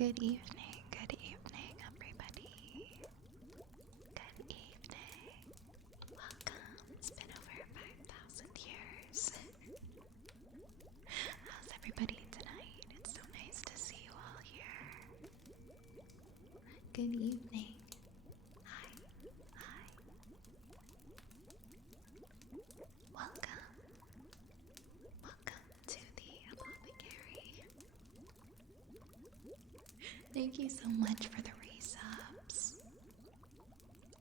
Good evening, everybody. Good evening. Welcome. It's been over 5,000 years. How's everybody tonight? It's so nice to see you all here. Good evening. Hi. Hi. Welcome. Welcome to the apothecary. Thank you so much for the resubs.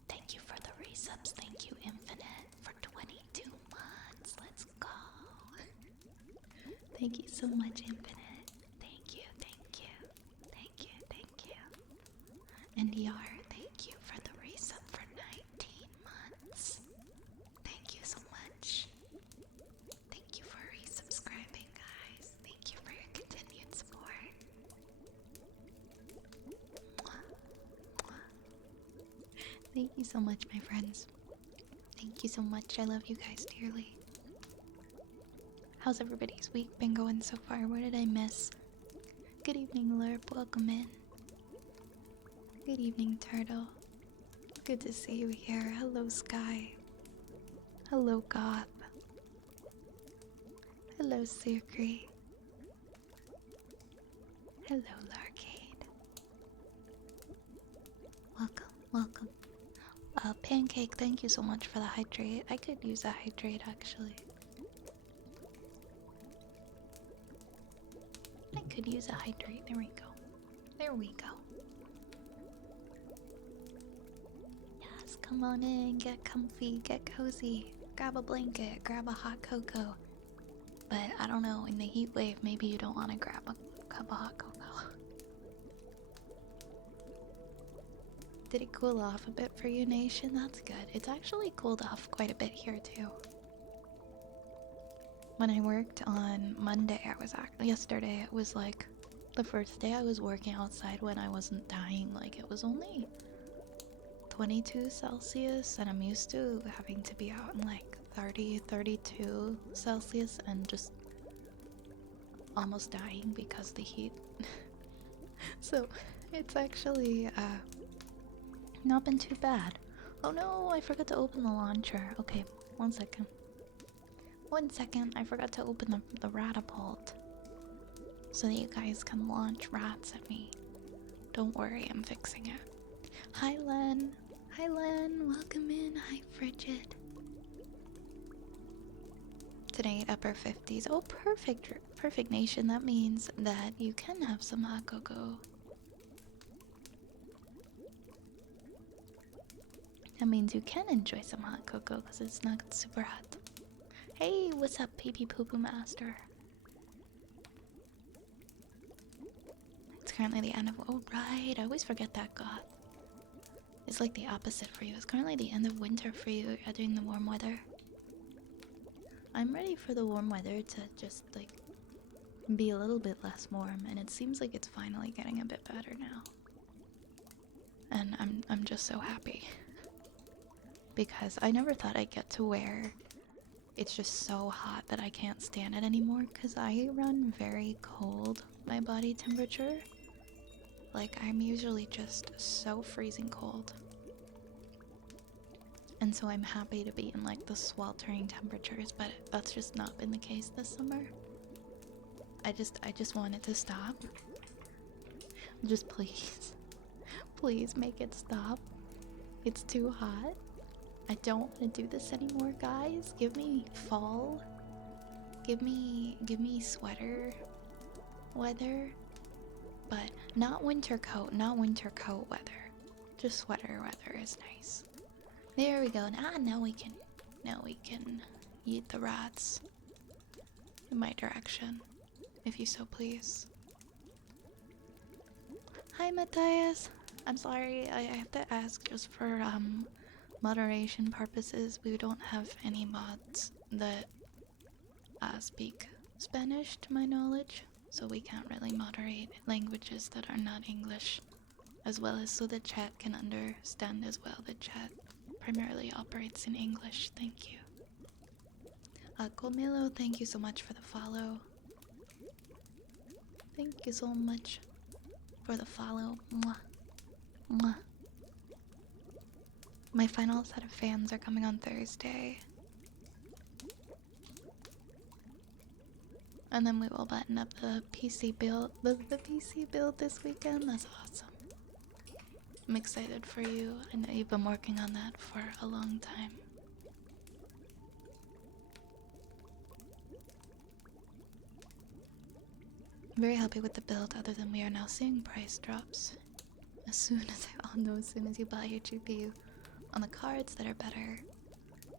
Thank you for the resubs. Thank you, Infinite, for 22 months. Let's go. Thank you so much, Infinite. Thank you, thank you, thank you, thank you. And Yar, thank you for the resub for 19 months. Thank you so much. Thank you for resubscribing, guys. Thank you for your continued support. Thank you so much, my friends. Thank you so much. I love you guys dearly. How's everybody's week been going so far? What did I miss? Good evening, Lerp. Welcome in. Good evening, Turtle. Good to see you here. Hello, Sky. Hello, Goth. Hello, Sukri. Hello, Larcade. Welcome, welcome. Pancake, thank you so much for the hydrate. I could use a hydrate, actually. I could use a hydrate. There we go. There we go. Yes, come on in, get comfy, get cozy. Grab a blanket, grab a hot cocoa. But I don't know, in the heat wave, maybe you don't want to grab a cup of hot cocoa. Did it cool off a bit for you, Nation? That's good. It's actually cooled off quite a bit here, too. When I worked on Monday, yesterday, it was like the first day I was working outside when I wasn't dying. Like, it was only 22 Celsius, and I'm used to having to be out in like 30, 32 Celsius and just almost dying because of the heat. So, it's actually, not been too bad. Oh no, I forgot to open the launcher. Okay, 1 second. 1 second, I forgot to open the Ratapult so that you guys can launch rats at me. Don't worry, I'm fixing it. Hi, Len. Hi, Len. Welcome in. Hi, Frigid. Today, upper 50s. Oh, perfect. Perfect, Nation. That means that you can have some hot cocoa. That means you can enjoy some hot cocoa because it's not super hot. Hey, what's up, Pee Poo Poo Master? It's currently the end of. Oh, right. I always forget that, God. It's like the opposite for you. It's currently the end of winter for you. You're doing the warm weather. I'm ready for the warm weather to just, like, be a little bit less warm, and it seems like it's finally getting a bit better now. And I'm just so happy. Because I never thought I'd get to where it's just so hot that I can't stand it anymore, because I run very cold my body temperature. Like, I'm usually just so freezing cold. And so I'm happy to be in like the sweltering temperatures, but that's just not been the case this summer. I just want it to stop. Just please. Please make it stop. It's too hot. I don't want to do this anymore, guys. Give me fall. Give me sweater weather. But not winter coat weather. Just sweater weather is nice. There we go. Now we can eat the rats in my direction, if you so please. Hi, Matthias. I'm sorry, I have to ask just for moderation purposes. We don't have any mods that speak Spanish to my knowledge, so we can't really moderate languages that are not English, as well as so the chat can understand as well. The chat primarily operates in English. Thank you. Comilo, thank you so much for the follow. Thank you so much for the follow. Mwah. Mwah. My final set of fans are coming on Thursday. And then we will button up the PC build, the PC build this weekend. That's awesome. I'm excited for you. I know you've been working on that for a long time. I'm very happy with the build, other than we are now seeing price drops. As soon as as soon as you buy your GPU on the cards that are better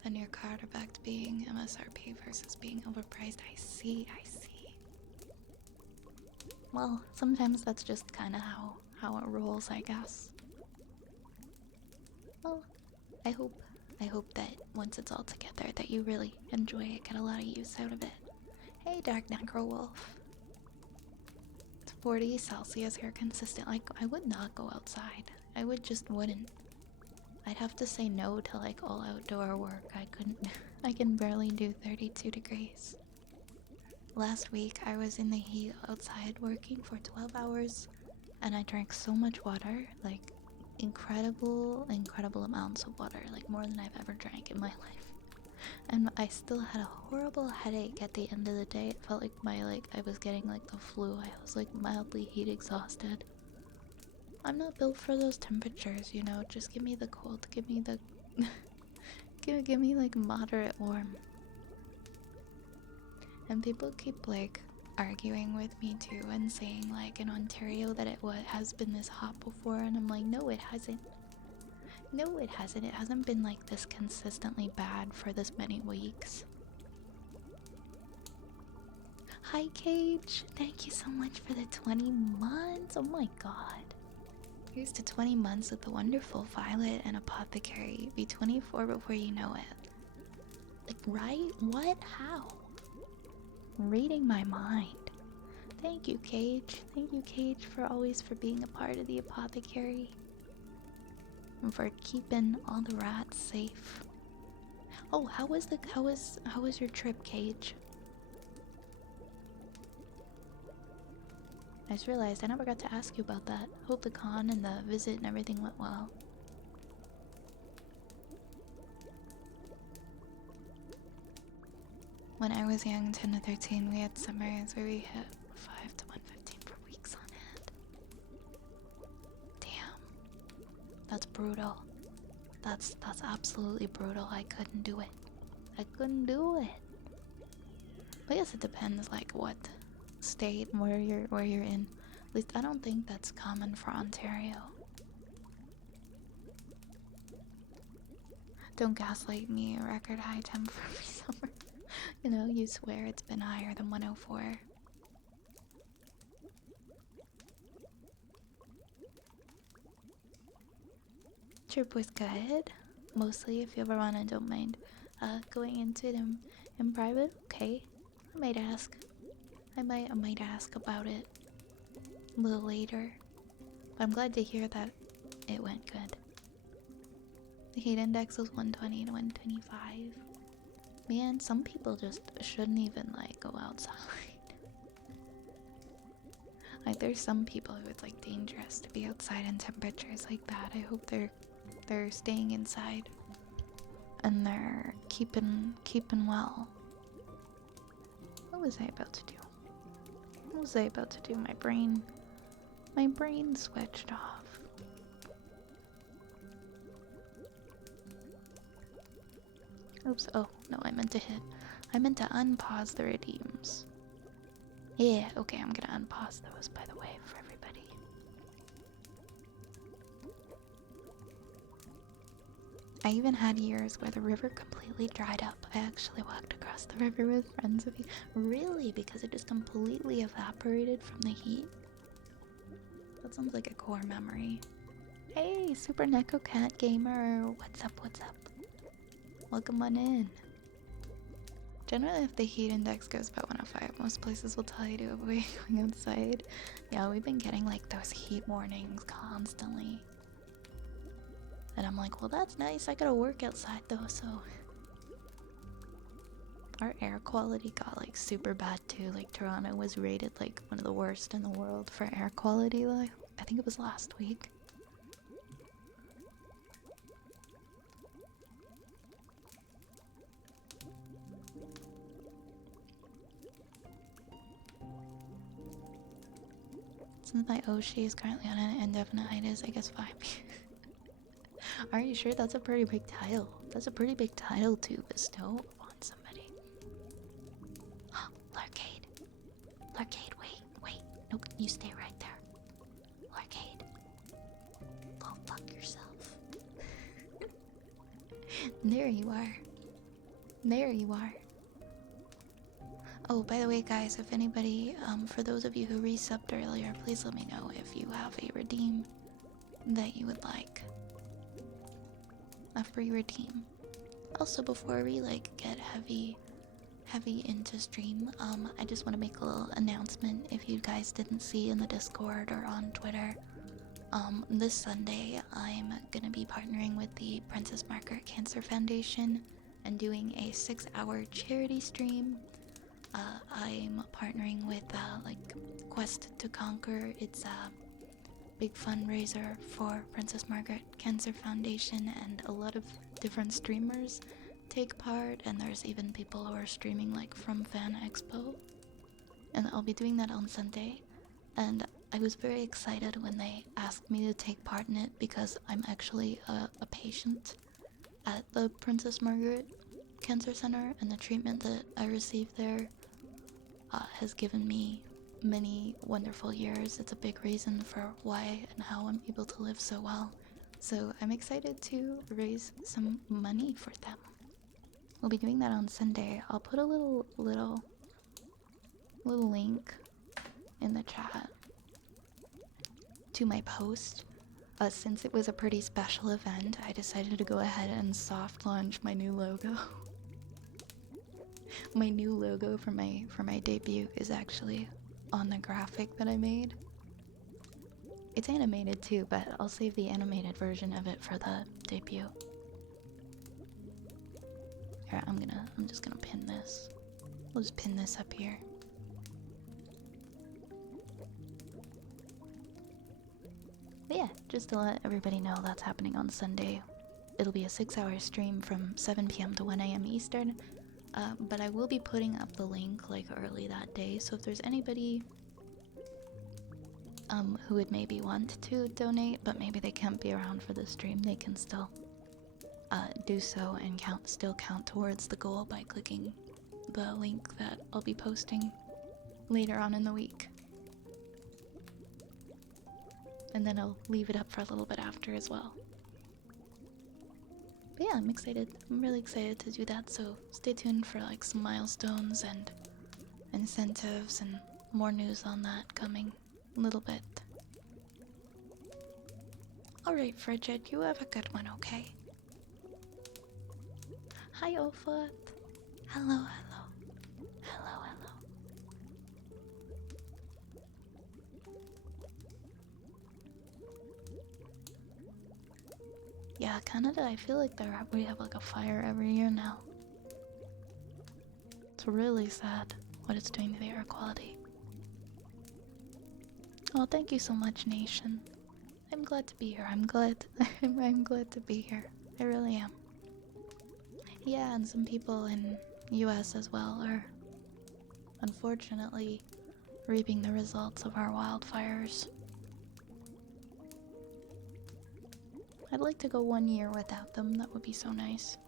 than your card are back to being MSRP versus being overpriced. I see. Well, sometimes that's just kind of how it rolls, I guess. Well, I hope that once it's all together that you really enjoy it, get a lot of use out of it. Hey, Dark Necro Wolf. It's 40 Celsius here consistent. Like, I would not go outside. I wouldn't. I'd have to say no to like all outdoor work. I couldn't. I can barely do 32 degrees. Last week I was in the heat outside working for 12 hours and I drank so much water, like incredible amounts of water, like more than I've ever drank in my life. And I still had a horrible headache at the end of the day. It felt like I was getting like the flu. I was like mildly heat exhausted. I'm not built for those temperatures, you know. Just give me the cold. Give me the give me like moderate warm. And people keep like arguing with me too and saying like in Ontario that it has been this hot before, and I'm like, no, it hasn't. No, it hasn't. It hasn't been like this consistently bad for this many weeks. Hi, Cage. Thank you so much for the 20 months. Oh my god. Here's to 20 months with the wonderful Violet and Apothecary. Be 24 before you know it. Like, right? What? How? Reading my mind. Thank you, Cage. Thank you, Cage, for being a part of the Apothecary. And for keeping all the rats safe. Oh, how was your trip, Cage? I just realized I never got to ask you about that. Hope the con and the visit and everything went well. When I was young, 10 to 13, we had summers where we hit 5 to 115 for weeks on end. Damn. That's brutal. That's absolutely brutal. I couldn't do it. I couldn't do it. But I guess it depends like what state where you're in. At least I don't think that's common for Ontario. Don't gaslight me. A record high temp for every summer. You know, you swear it's been higher than 104. Trip was good. Mostly, if you ever wanna, don't mind going into it in private. Okay, I might ask. I might ask about it a little later. But I'm glad to hear that it went good. The heat index was 120 to 125. Man, some people just shouldn't even like go outside. Like there's some people who it's like dangerous to be outside in temperatures like that. I hope they're staying inside and they're keeping well. What was I about to do? What was I about to do? My brain switched off. Oops, oh, no, I meant to unpause the redeems. Yeah, okay, I'm gonna unpause those, by the way, for everybody. I even had years where the river completely dried up. I actually walked across the river with friends of you. Really? Because it just completely evaporated from the heat? That sounds like a core memory. Hey, Super Neko Cat Gamer, what's up, what's up? Welcome on in. Generally, if the heat index goes about 105, most places will tell you to avoid going outside. Yeah, we've been getting like those heat warnings constantly. And I'm like, well, that's nice. I gotta work outside though, so. Our air quality got like super bad too. Like Toronto was rated like one of the worst in the world for air quality I think it was last week. Since my Oshi is currently on an indefinite hiatus, I guess 5 years. Are you sure? That's a pretty big title. That's a pretty big title to bestow upon somebody. Larcade. Larcade, wait. Nope, you stay right there. Larcade. Go fuck yourself. There you are. There you are. Oh, by the way, guys, if anybody, for those of you who resubbed earlier, please let me know if you have a redeem that you would like. A free redeem. Also, before we get heavy into stream, I just want to make a little announcement. If you guys didn't see in the Discord or on Twitter, this Sunday I'm gonna be partnering with the Princess Margaret Cancer Foundation and doing a 6-hour charity stream. I'm partnering with Quest to Conquer. It's a big fundraiser for Princess Margaret Cancer Foundation, and a lot of different streamers take part, and there's even people who are streaming from Fan Expo. And I'll be doing that on Sunday, and I was very excited when they asked me to take part in it because I'm actually a patient at the Princess Margaret Cancer Center, and the treatment that I received there has given me many wonderful years. It's a big reason for why and how I'm able to live so well. So I'm excited to raise some money for them. We'll be doing that on Sunday. I'll put a little link in the chat to my post. Since it was a pretty special event, I decided to go ahead and soft launch my new logo. My new logo for my debut is actually on the graphic that I made. It's animated too, but I'll save the animated version of it for the debut. Here, I'm just gonna pin this. We'll just pin this up here. But yeah, just to let everybody know that's happening on Sunday. It'll be a 6-hour stream from 7 p.m. to 1 a.m. Eastern. But I will be putting up the link early that day, so if there's anybody who would maybe want to donate, but maybe they can't be around for the stream, they can still do so and still count towards the goal by clicking the link that I'll be posting later on in the week. And then I'll leave it up for a little bit after as well. But yeah, I'm excited. I'm really excited to do that, so stay tuned for some milestones and incentives and more news on that coming a little bit. Alright, Frigid, you have a good one, okay? Hi, Ophut. Hello. Yeah, Canada, I feel like we have a fire every year now. It's really sad what it's doing to the air quality. Oh, thank you so much, Nation. I'm glad to be here. I'm glad to be here. I really am. Yeah, and some people in US as well are unfortunately reaping the results of our wildfires. I'd like to go 1 year without them. That would be so nice.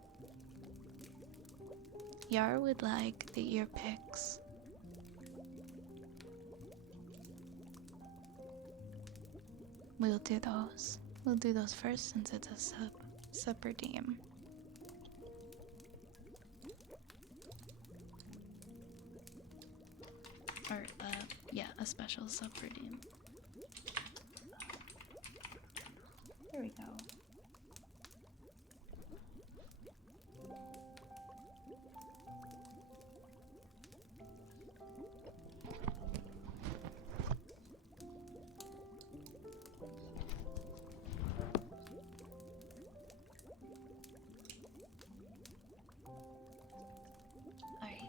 Yar would like the ear picks. We'll do those. We'll do those first since it's a sub redeem. Or, yeah, a special sub redeem. There we go. Alright.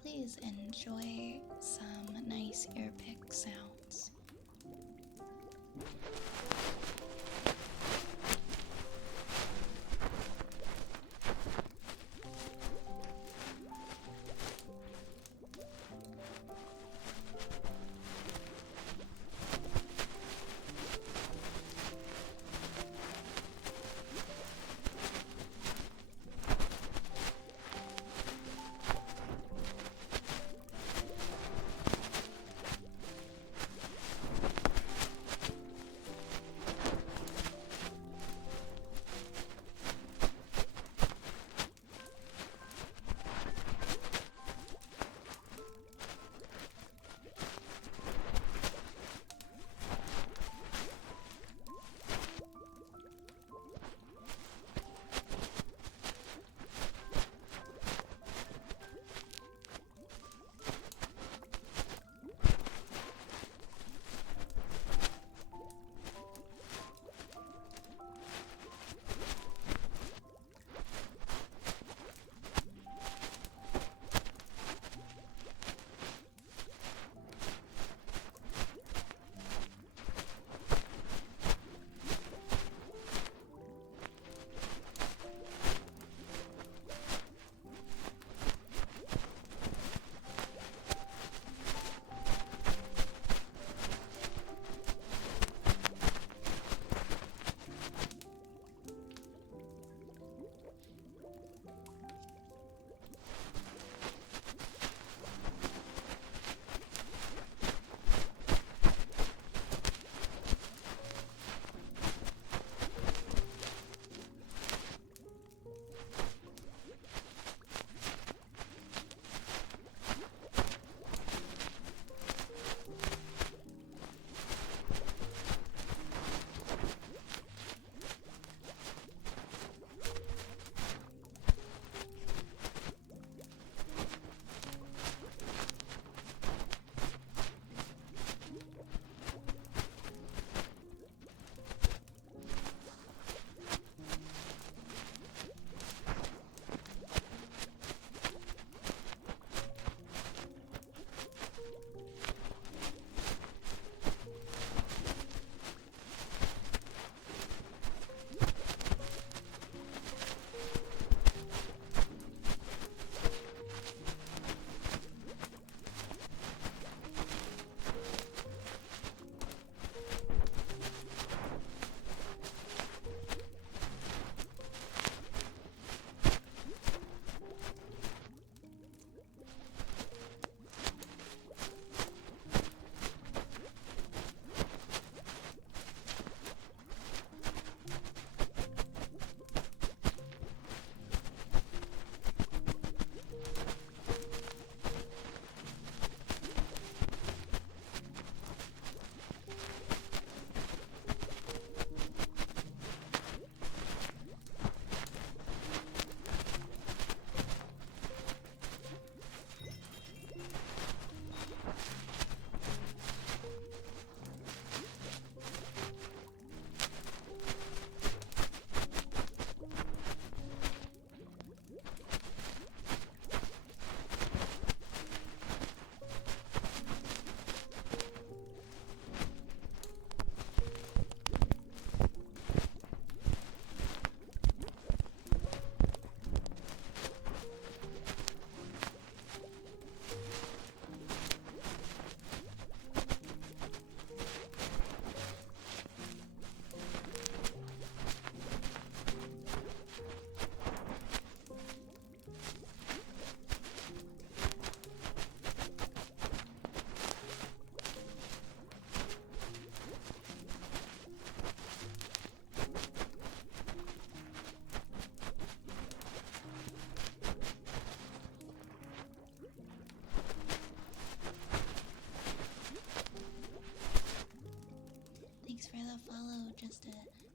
Please enjoy some nice ear pick sounds.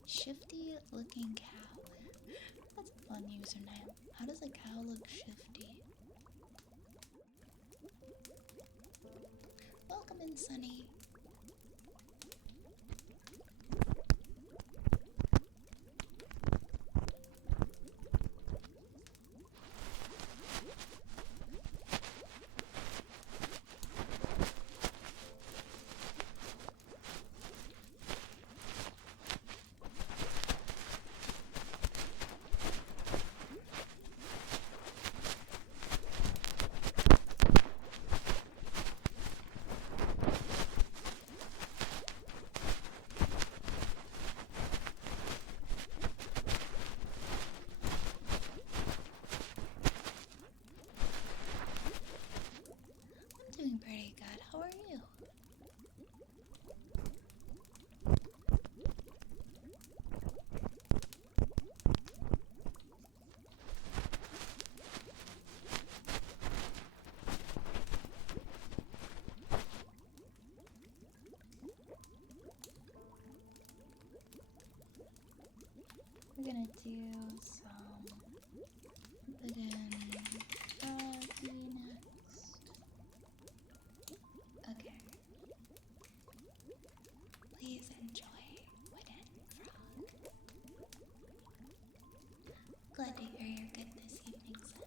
Shifty looking cow. That's a fun username. How does a cow look shifty? Welcome in, Sunny. I'm doing pretty good. How are you? We're gonna do some wooden froggy next. Okay. Please enjoy wooden frog. Glad to hear you're good this evening, Sunny.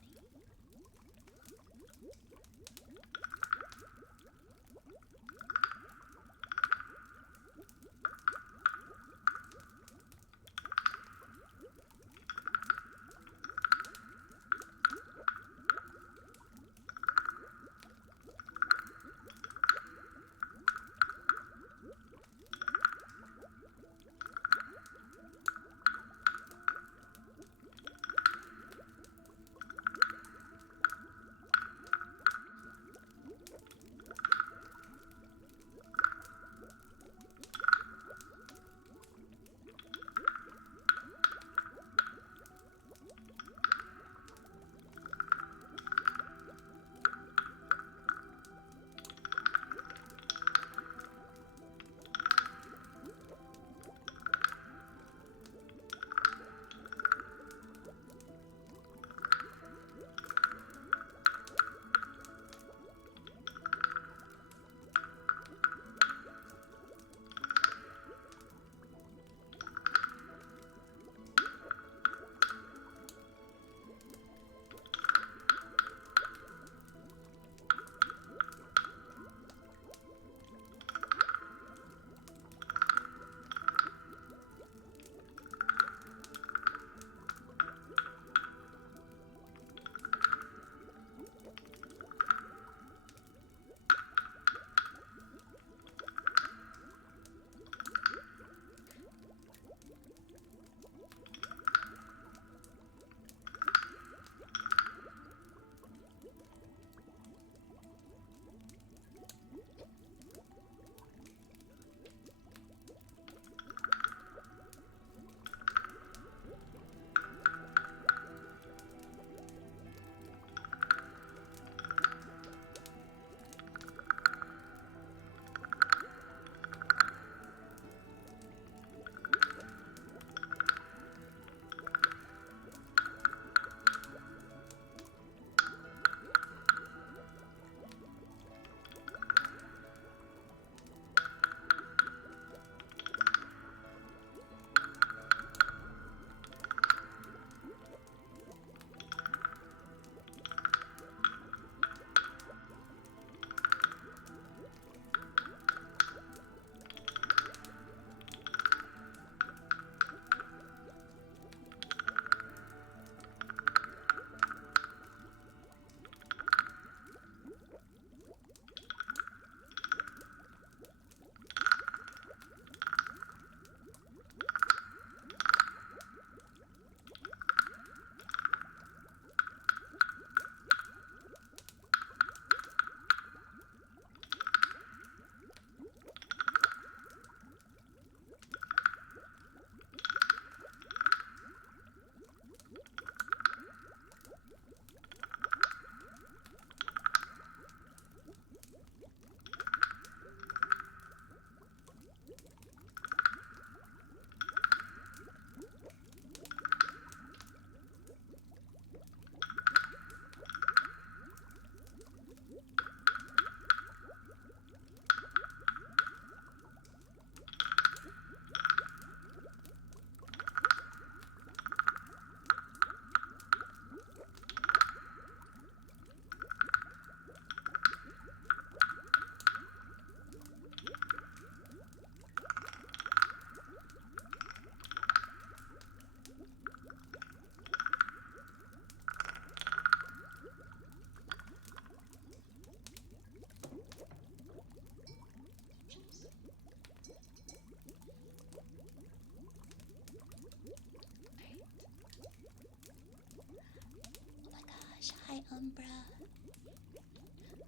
Umbra.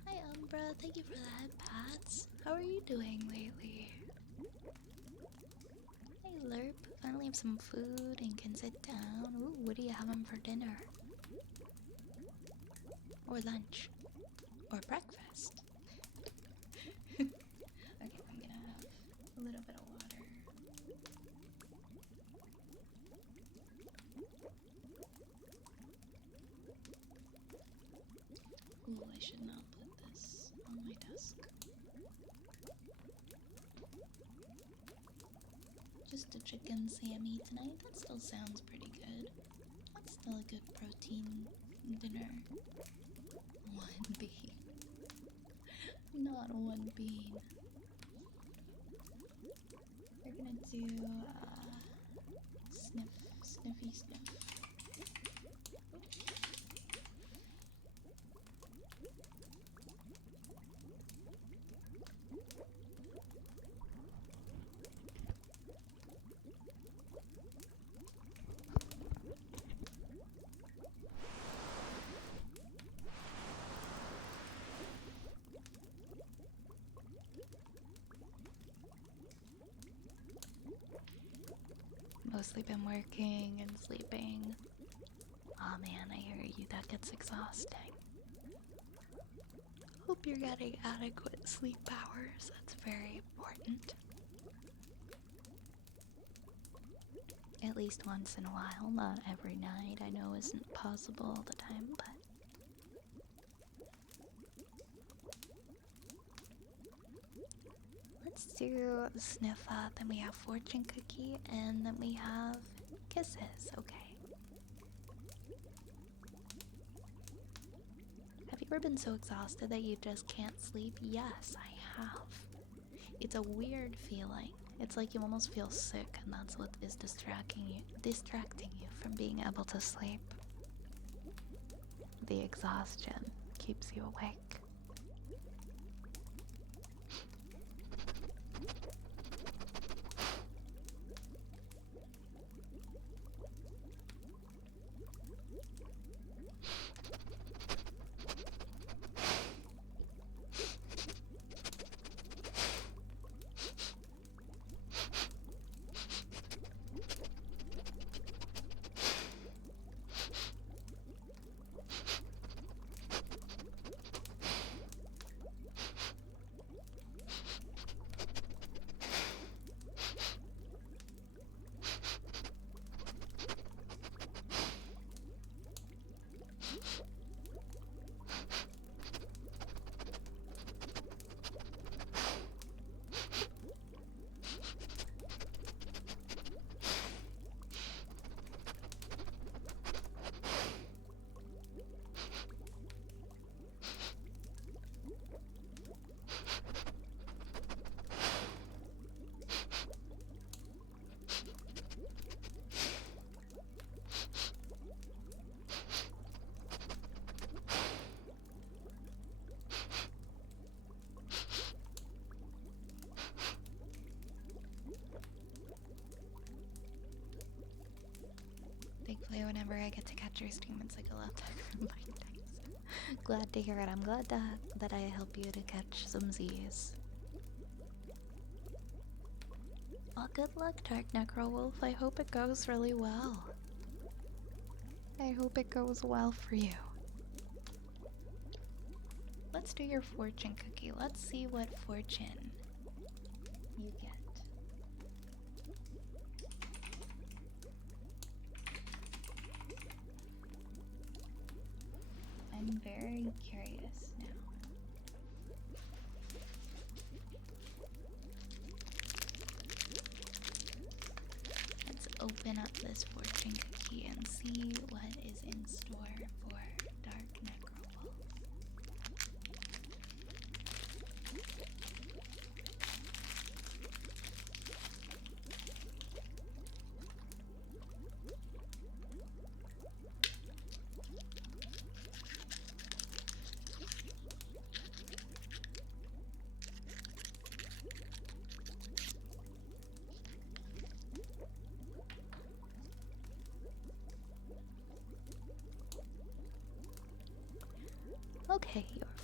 Hi, Umbra. Thank you for the head pats. How are you doing lately? Hey, Lerp. Finally have some food and can sit down. Ooh, what are you having for dinner? Or lunch? Or breakfast? Okay, I'm gonna have a little bit of water. Ooh, I should not put this on my desk. Just a chicken Sammy tonight. That still sounds pretty good. That's still a good protein dinner. One bean. Not one bean. We're gonna do sniffy sniff. Mostly been working and sleeping. Aw man, I hear you, that gets exhausting. Hope you're getting adequate sleep hours, that's very important. At least once in a while, not every night. I know isn't possible all the time, but let's do sniff up, then we have fortune cookie, and then we have kisses, okay. Have you ever been so exhausted that you just can't sleep? Yes, I have. It's a weird feeling. It's like you almost feel sick, and that's what is distracting you from being able to sleep. The exhaustion keeps you awake. Thankfully, whenever I get to catch your stream, it's like a lot better my days. Glad to hear it. I'm glad that I help you to catch some Z's. Well, good luck, Dark Necro Wolf. I hope it goes really well. I hope it goes well for you. Let's do your fortune cookie. Let's see what fortune you get. I'm very curious now. Let's open up this fortune cookie and see what is in store for Dark Necro Wolf.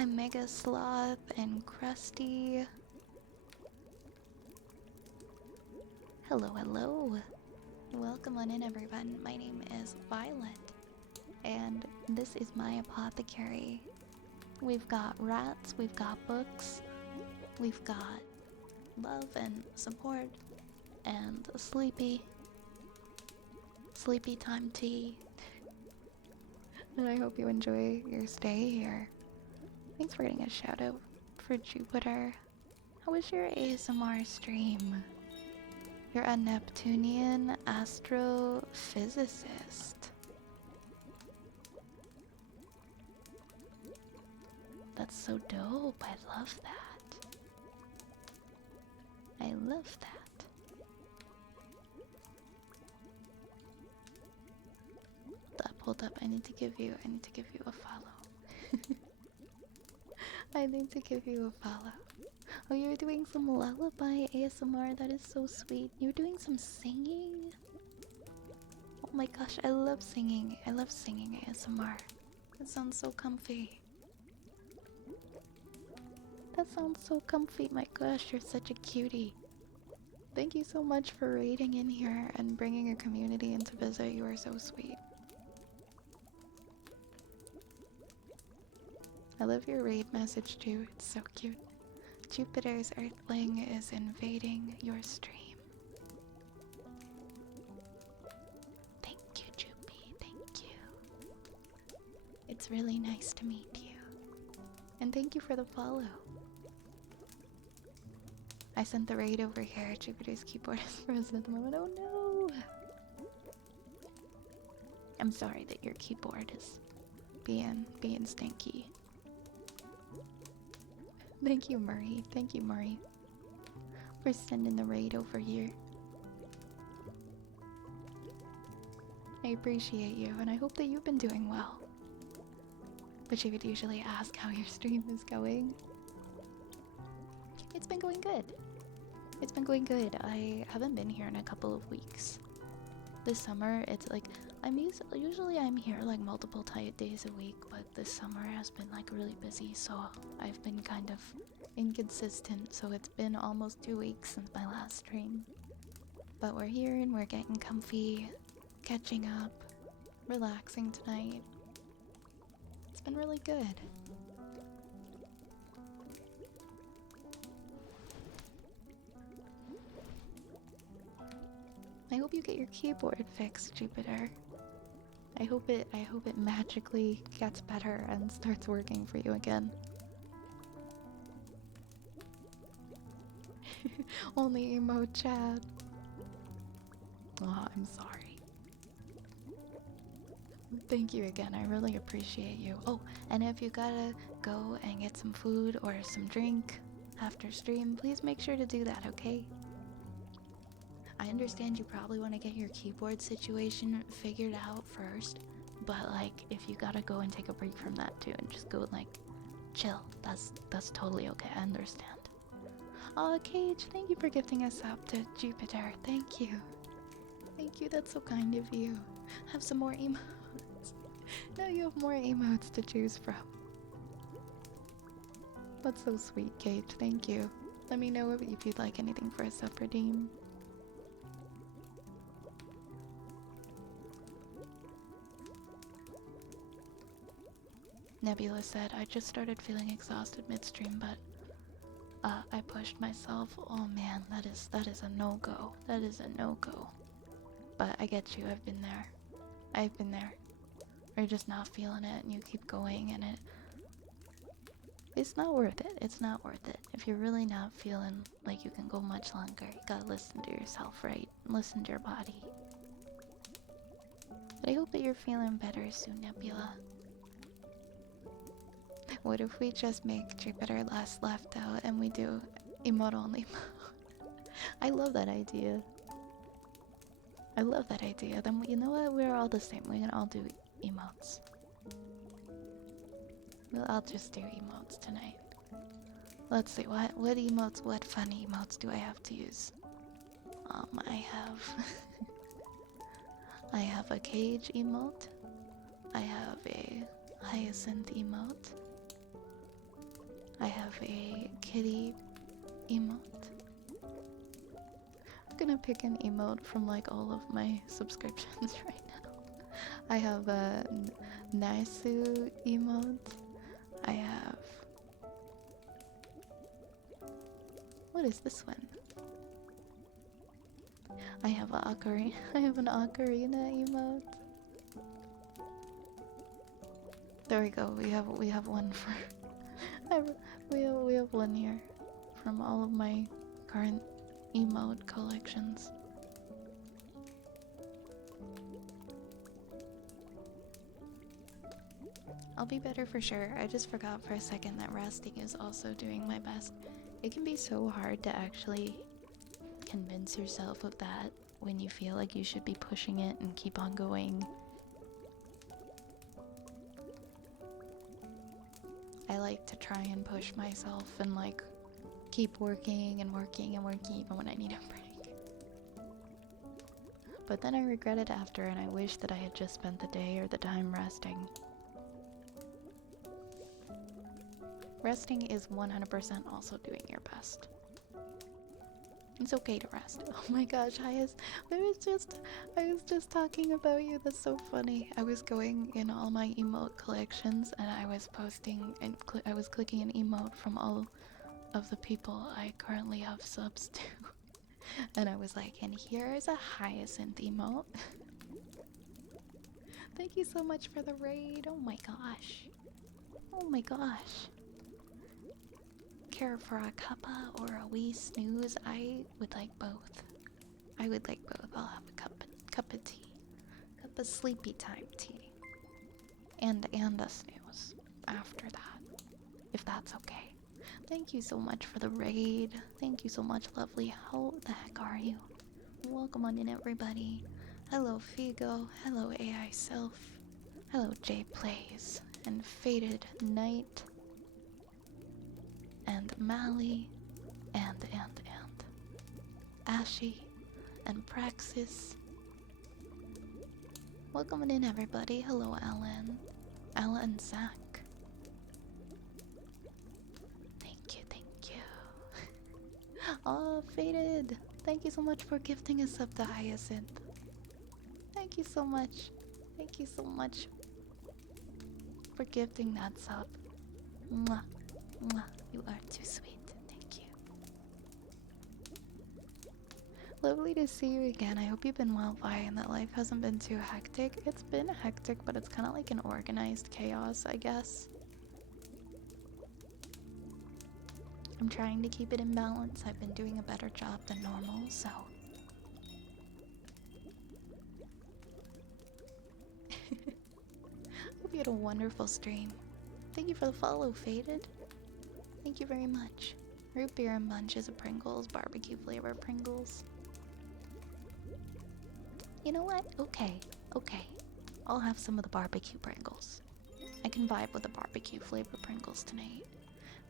I'm Mega Sloth and Krusty. Hello, hello. Welcome on in, everyone. My name is Violet, and this is my apothecary. We've got rats, we've got books, we've got love and support, and a sleepy time tea. And I hope you enjoy your stay here. Thanks for getting a shout out for Jupiter. How was your ASMR stream? You're a Neptunian astrophysicist. That's so dope. I love that. I love that. Hold up. I need to give you a follow. I need to give you a follow. Oh, you're doing some lullaby ASMR. That is so sweet. You're doing some singing? Oh my gosh, I love singing. I love singing ASMR. That sounds so comfy. That sounds so comfy. My gosh, you're such a cutie. Thank you so much for raiding in here and bringing your community in to visit. You are so sweet. I love your raid message too. It's so cute. Jupiter's Earthling is invading your stream. Thank you, Jupy. Thank you. It's really nice to meet you. And thank you for the follow. I sent the raid over here. Jupiter's keyboard is frozen at the moment. Oh no! I'm sorry that your keyboard is being stinky. Thank you, Murray. Thank you, Murray, for sending the raid over here. I appreciate you, and I hope that you've been doing well. But you would usually ask how your stream is going. It's been going good. It's been going good. I haven't been here in a couple of weeks. This summer, it's like, usually I'm here like multiple days a week, but this summer has been like really busy, so I've been kind of inconsistent, so it's been almost 2 weeks since my last stream. But we're here and we're getting comfy, catching up, relaxing tonight. It's been really good. I hope you get your keyboard fixed, Jupiter. I hope it magically gets better and starts working for you again. Only emote chat. Oh, I'm sorry. Thank you again. I really appreciate you. Oh, and if you gotta go and get some food or some drink after stream, please make sure to do that, okay? I understand you probably want to get your keyboard situation figured out first, but like if you gotta go and take a break from that too and just go like chill, that's totally okay. I understand. Oh, Cage, thank you for gifting us up to Jupiter. Thank you. Thank you, that's so kind of you. Have some more emotes. Now you have more emotes to choose from. That's so sweet, Cage. Thank you. Let me know if you'd like anything for a sub-redeem. Nebula said, I just started feeling exhausted midstream, but I pushed myself. Oh man, that is a no-go. That is a no-go. But I get you, I've been there. I've been there. Or you're just not feeling it and you keep going and it's not worth it. It's not worth it. If you're really not feeling like you can go much longer, you gotta listen to yourself, right? Listen to your body. But I hope that you're feeling better soon, Nebula. What if we just make Jupiter last left out and we do emote only mode? I love that idea. I love that idea. Then you know what? We're all the same. We can all do emotes. I'll just do emotes tonight. Let's see, what emotes, what fun emotes do I have to use? I have I have a cage emote. I have a hyacinth emote. I have a kitty emote. I'm gonna pick an emote from like all of my subscriptions right now. I have a Naisu emote. I have... What is this one? I have an ocarina. I have an ocarina emote. There we go. We have one for. we have one here from all of my current emote collections. I'll be better for sure. I just forgot for a second that resting is also doing my best. It can be so hard to actually convince yourself of that when you feel like you should be pushing it and keep on going. I like to try and push myself and like keep working and working and working even when I need a break. But then I regret it after and I wish that I had just spent the day or the time resting. Resting is 100% also doing your best. It's okay to rest. Oh my gosh, I was just talking about you. That's so funny. I was going in all my emote collections and I was posting and I was clicking an emote from all of the people I currently have subs to. And I was like, and here is a hyacinth emote. Thank you so much for the raid. Oh my gosh. Oh my gosh. Care for a cuppa or a wee snooze? I would like both. I would like both. I'll have a cup of tea. Cup of sleepy time tea. And a snooze after that. If that's okay. Thank you so much for the raid. Thank you so much, lovely. How the heck are you? Welcome on in, everybody. Hello, Figo. Hello, AI Self. Hello, J Plays. And Faded Night. And Mally. And Ashy. And Praxis. Welcome on in, everybody. Hello, Alan. Ella and Zach. Thank you. Oh, Faded. Thank you so much for gifting us up to Hyacinth. Thank you so much. Thank you so much for gifting that sub. Mwah. Mwah. You are too sweet. Thank you. Lovely to see you again. I hope you've been well, Vi, and that life hasn't been too hectic. It's been hectic, but it's kind of like an organized chaos, I guess. I'm trying to keep it in balance. I've been doing a better job than normal, so... Hope you had a wonderful stream. Thank you for the follow, Faded. Thank you very much. Root beer and bunches of Pringles, barbecue flavor Pringles. You know what? Okay. I'll have some of the barbecue Pringles. I can vibe with the barbecue flavor Pringles tonight.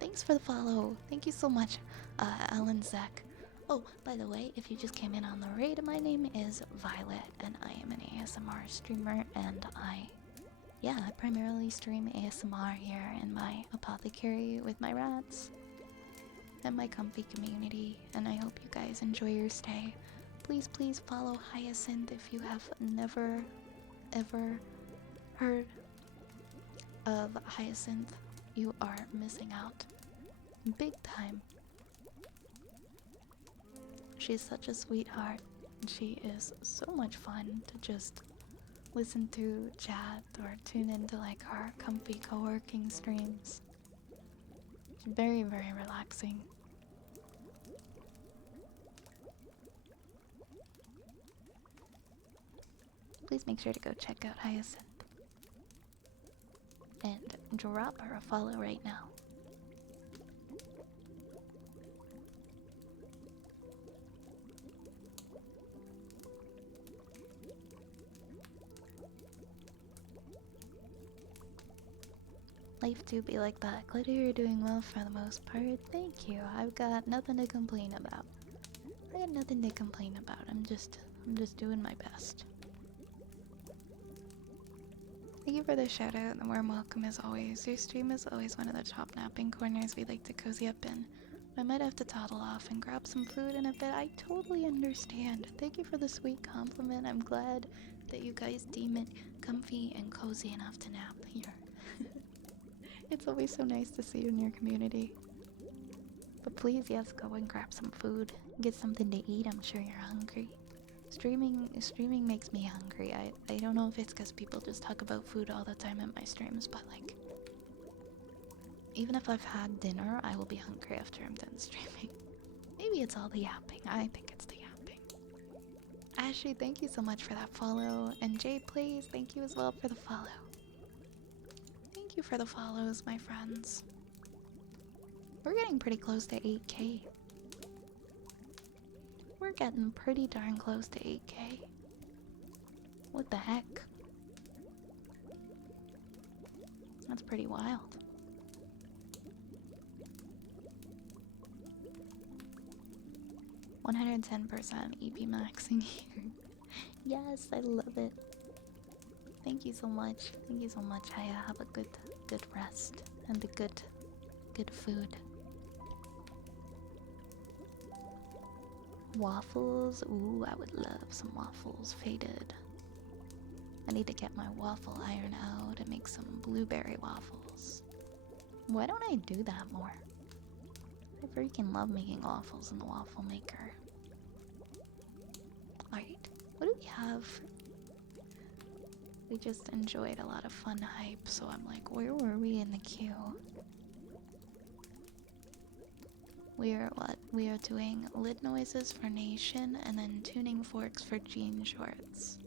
Thanks for the follow. Thank you so much, Alan Zach. Oh, by the way, if you just came in on the raid, my name is Violet, and I am an ASMR streamer, and I primarily stream ASMR here in my apothecary with my rats and my comfy community, and I hope you guys enjoy your stay. Please follow Hyacinth if you have never, ever heard of Hyacinth. You are missing out. Big time. She's such a sweetheart. She is so much fun to just listen to, chat, or tune into like her comfy co-working streams. She's very, very relaxing. Please make sure to go check out Hyacinth. And drop her a follow right now. Life do be like that. Glad to hear you're doing well for the most part. Thank you. I've got nothing to complain about. I'm just doing my best. Thank you for the shout out and the warm welcome as always. Your stream is always one of the top napping corners we like to cozy up in. I might have to toddle off and grab some food in a bit. I totally understand. Thank you for the sweet compliment. I'm glad that you guys deem it comfy and cozy enough to nap here. It's always so nice to see you in your community. But please, yes, go and grab some food. Get something to eat. I'm sure you're hungry. Streaming makes me hungry. I don't know if it's because people just talk about food all the time in my streams, but like, even if I've had dinner, I will be hungry after I'm done streaming. Maybe it's all the yapping. I think it's the yapping. Ashley, thank you so much for that follow. And Jay, please, thank you as well for the follow. Thank you for the follows, my friends. We're getting pretty close to 8K. We're getting pretty darn close to 8K. What the heck? That's pretty wild. 110% EP maxing here. Yes, I love it. Thank you so much. Thank you so much. I have a good rest and a good food. Waffles. Ooh, I would love some waffles. Faded. I need to get my waffle iron out and make some blueberry waffles. Why don't I do that more? I freaking love making waffles in the waffle maker. Alright, what do we have? We just enjoyed a lot of fun hype, so I'm like, where were we in the queue? We are doing lid noises for Nation and then tuning forks for jean shorts.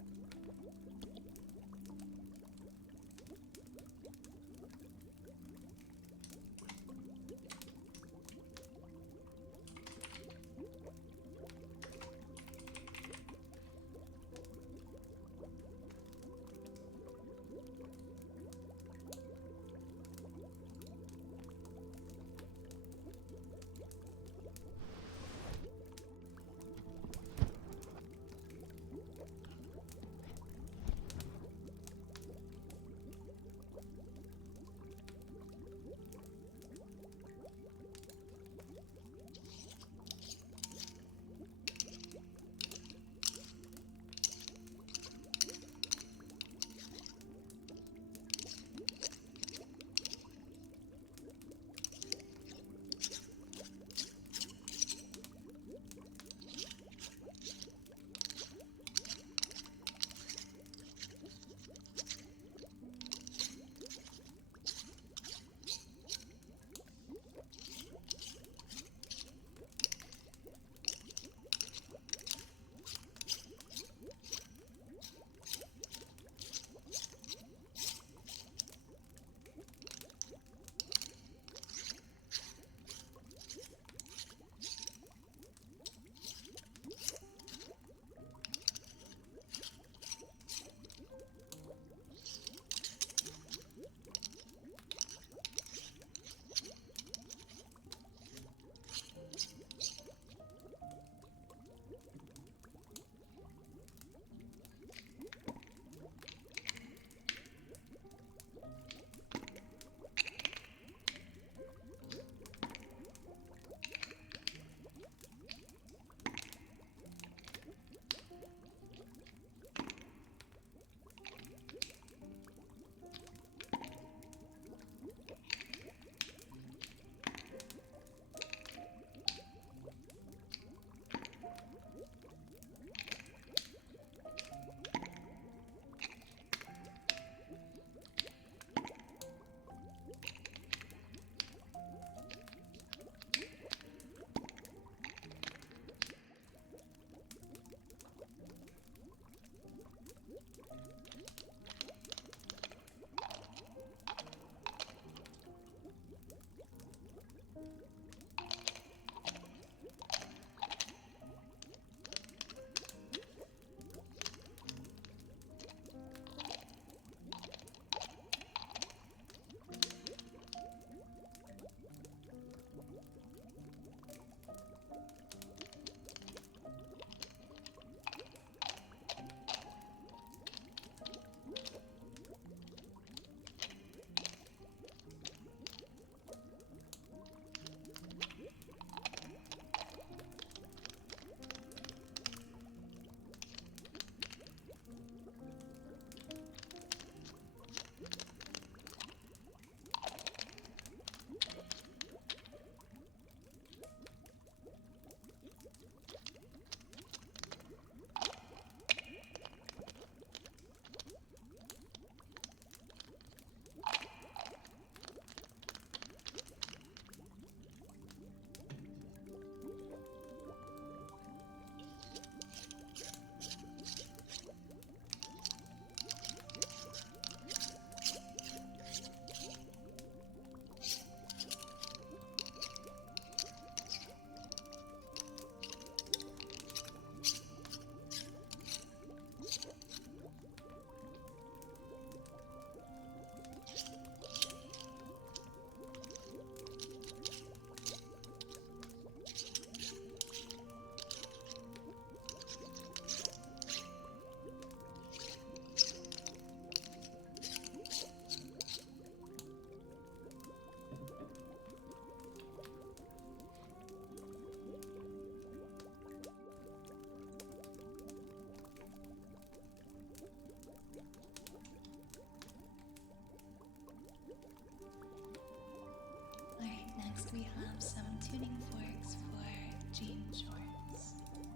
we have some tuning forks for jean shorts. Wait,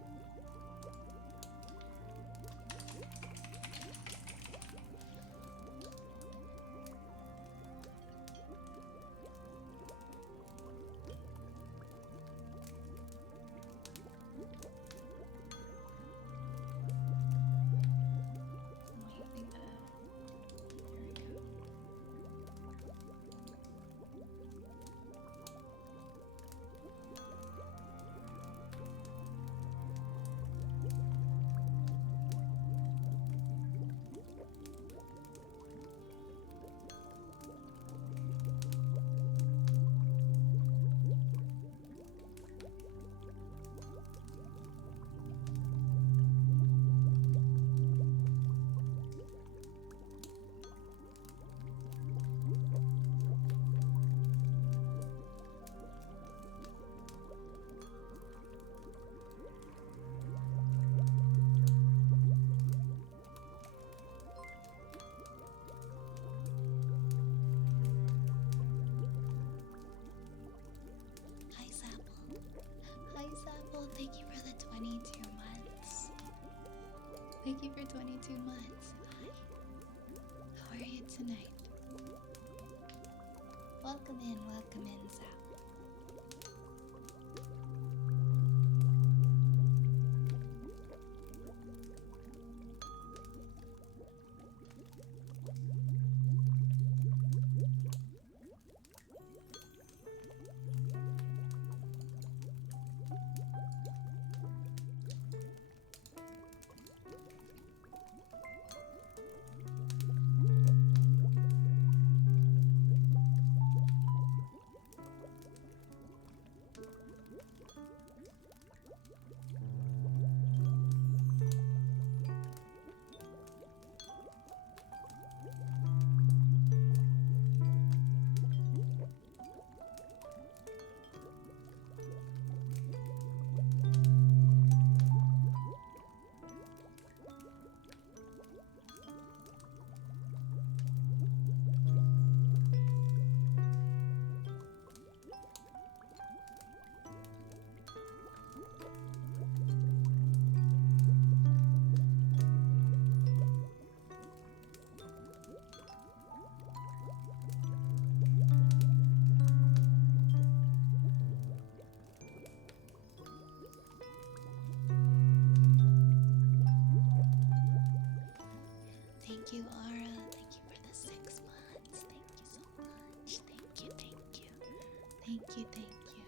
I think here we go. Hi Zapple. Hi Zapple, thank you for the 22 months. Thank you for 22 months. Hi. How are you tonight? Welcome in, Zapple. Thank you, Ara. Thank you for the 6 months. Thank you so much. Thank you, thank you. Thank you, thank you.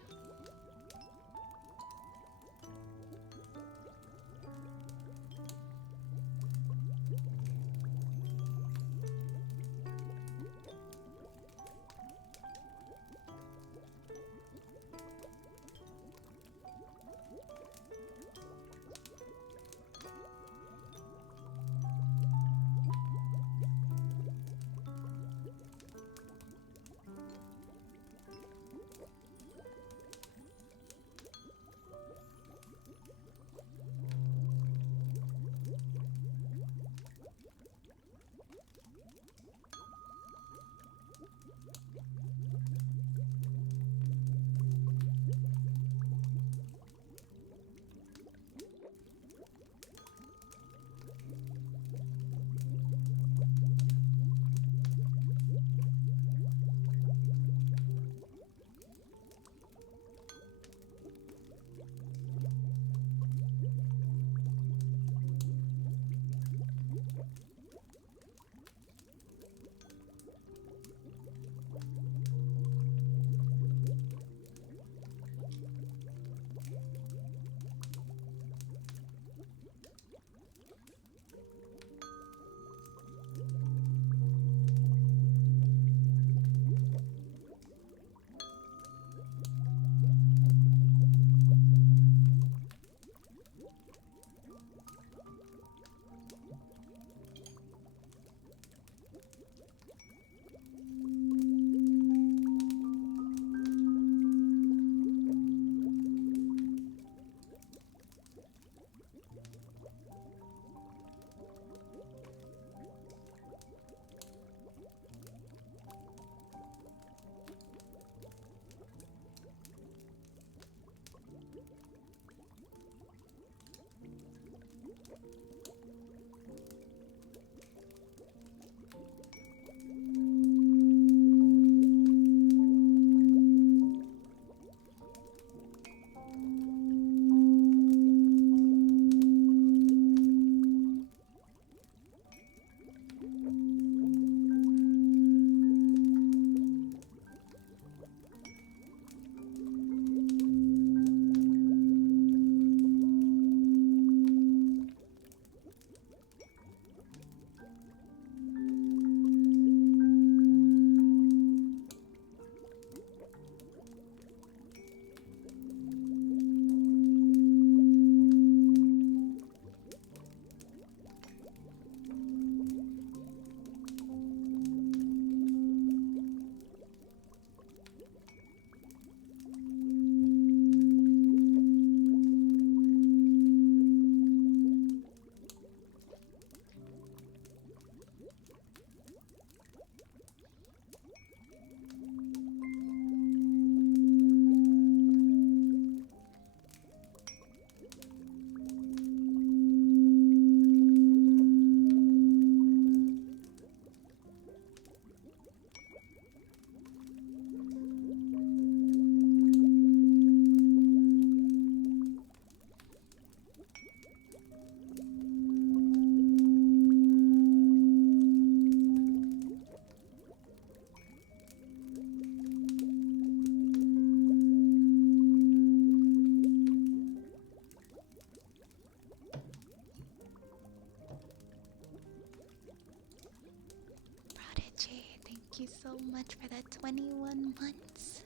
Thank you so much for that 21 months.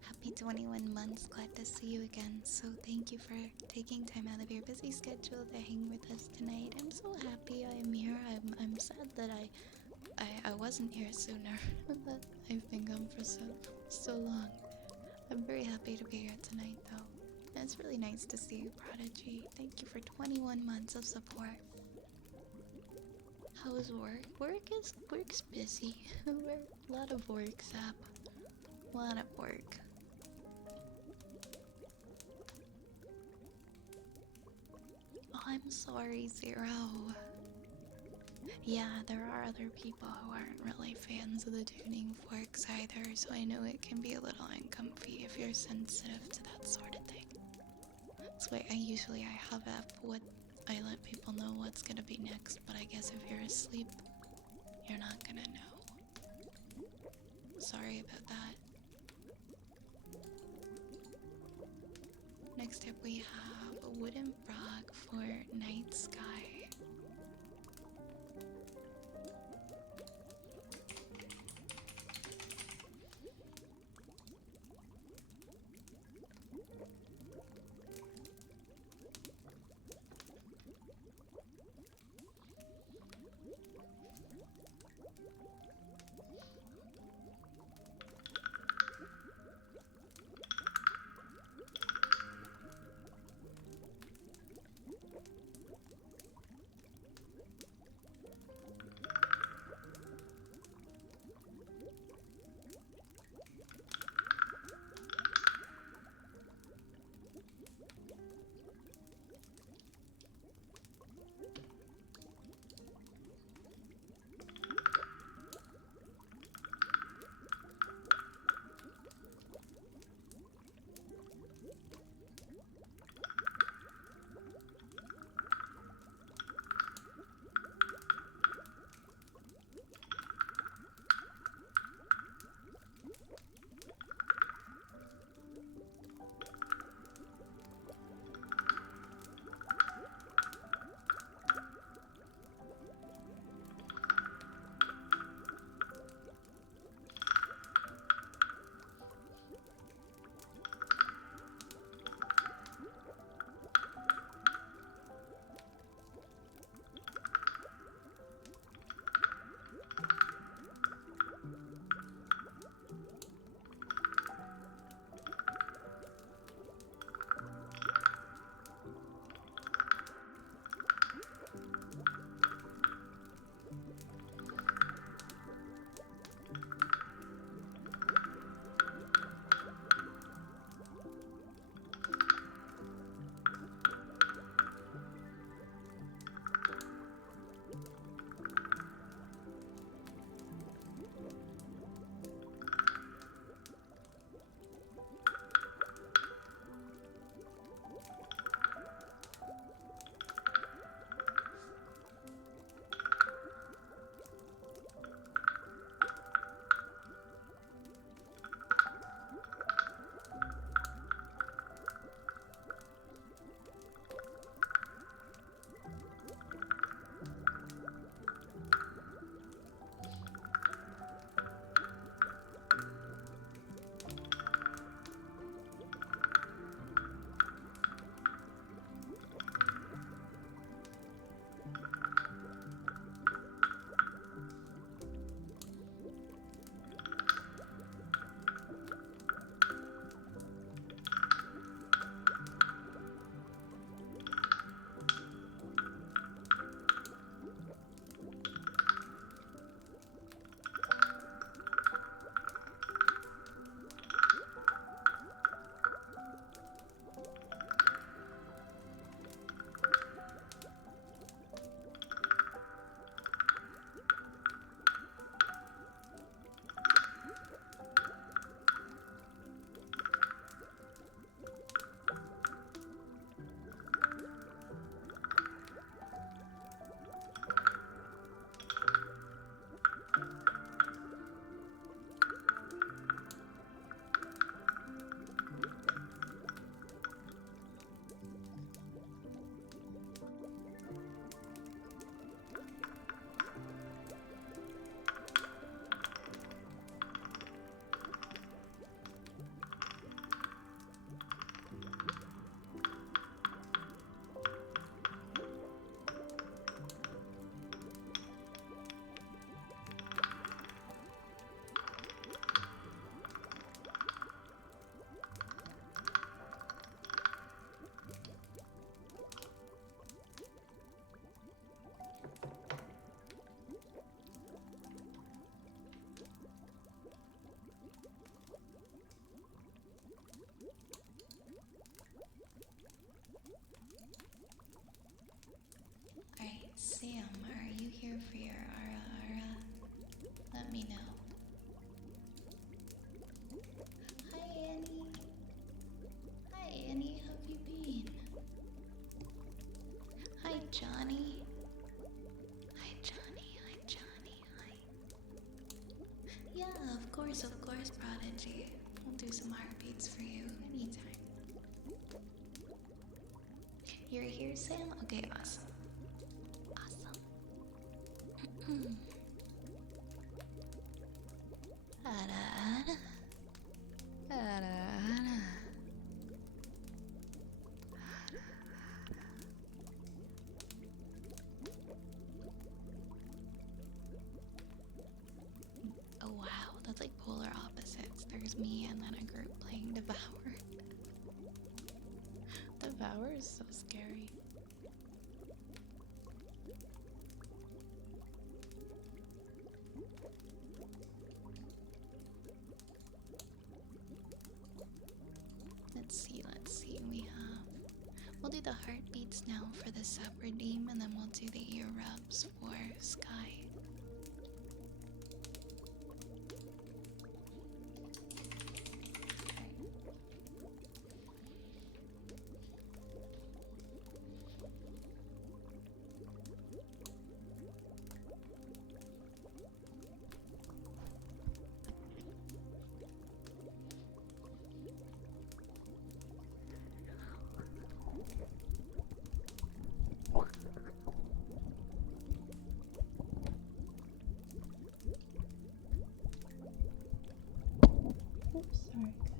Happy 21 months. Glad to see you again. So thank you for taking time out of your busy schedule to hang with us tonight. I'm so happy I am here. I'm sad that I wasn't here sooner. But I've been gone for so long. I'm very happy to be here tonight though. And it's really nice to see you, Prodigy. Thank you for 21 months of support. How is work? Work's busy. A lot of work, Zap. A lot of work. Oh, I'm sorry, Zero. Yeah, there are other people who aren't really fans of the tuning forks either, so I know it can be a little uncomfy if you're sensitive to that sort of thing. That's why I have up what I let people know what's gonna be next, but I guess if you're asleep, you're not gonna know. Sorry about that. Next up we have a wooden frog for night sky. here for you, Ara. Let me know. Hi, Annie. Hi, Annie. How have you been? Hi, Johnny. Hi, Johnny. Hi, Johnny. Hi. Yeah, of course, Prodigy. We'll do some heartbeats for you anytime. You're here, Sam? Okay, awesome. Awesome. Ara, ara, ara. Oh wow, that's like polar opposites. There's me and then a group playing Devour. Devour is so scary. Let's see, we'll do the heartbeats now for the sub redeem, and then we'll do the ear rubs for Sky. Oops, sorry guys,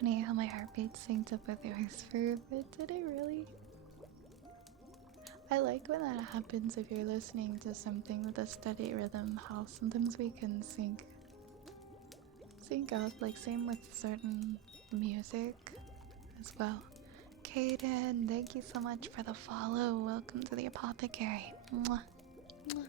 Funny how my heartbeat synced up with yours for a bit. Did it really? I like when that happens if you're listening to something with a steady rhythm, how sometimes we can sync up, like same with certain music as well. Kaden, thank you so much for the follow. Welcome to the apothecary. Mwah. Mwah.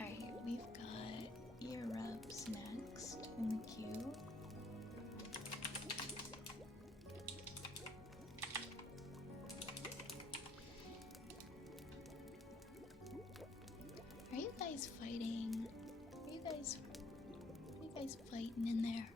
Alright, we've got ear rubs next. Thank you. Are you guys fighting? Are you guys fighting in there?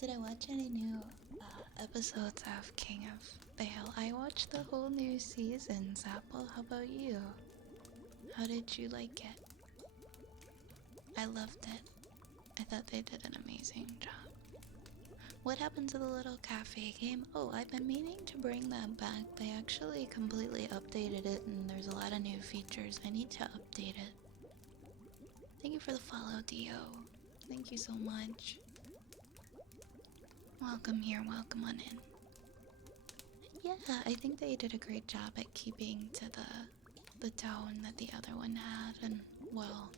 Did I watch any new episodes of King of the Hill? I watched the whole new season, Zapple. How about you? How did you like it? I loved it. I thought they did an amazing job. What happened to the little cafe game? Oh, I've been meaning to bring that back. They actually completely updated it and there's a lot of new features. I need to update it. Thank you for the follow, Dio. Thank you so much. Welcome here, welcome on in. Yeah, I think they did a great job at keeping to the tone that the other one had and, well,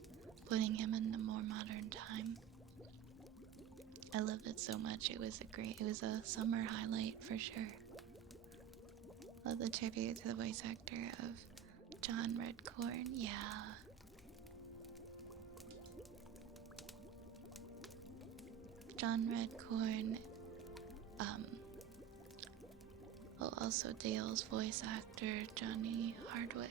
putting him in a more modern time. I loved it so much. It was a summer highlight for sure. Love the tribute to the voice actor of John Redcorn. Yeah. John Redcorn. Oh, also Dale's voice actor, Johnny Hardwick.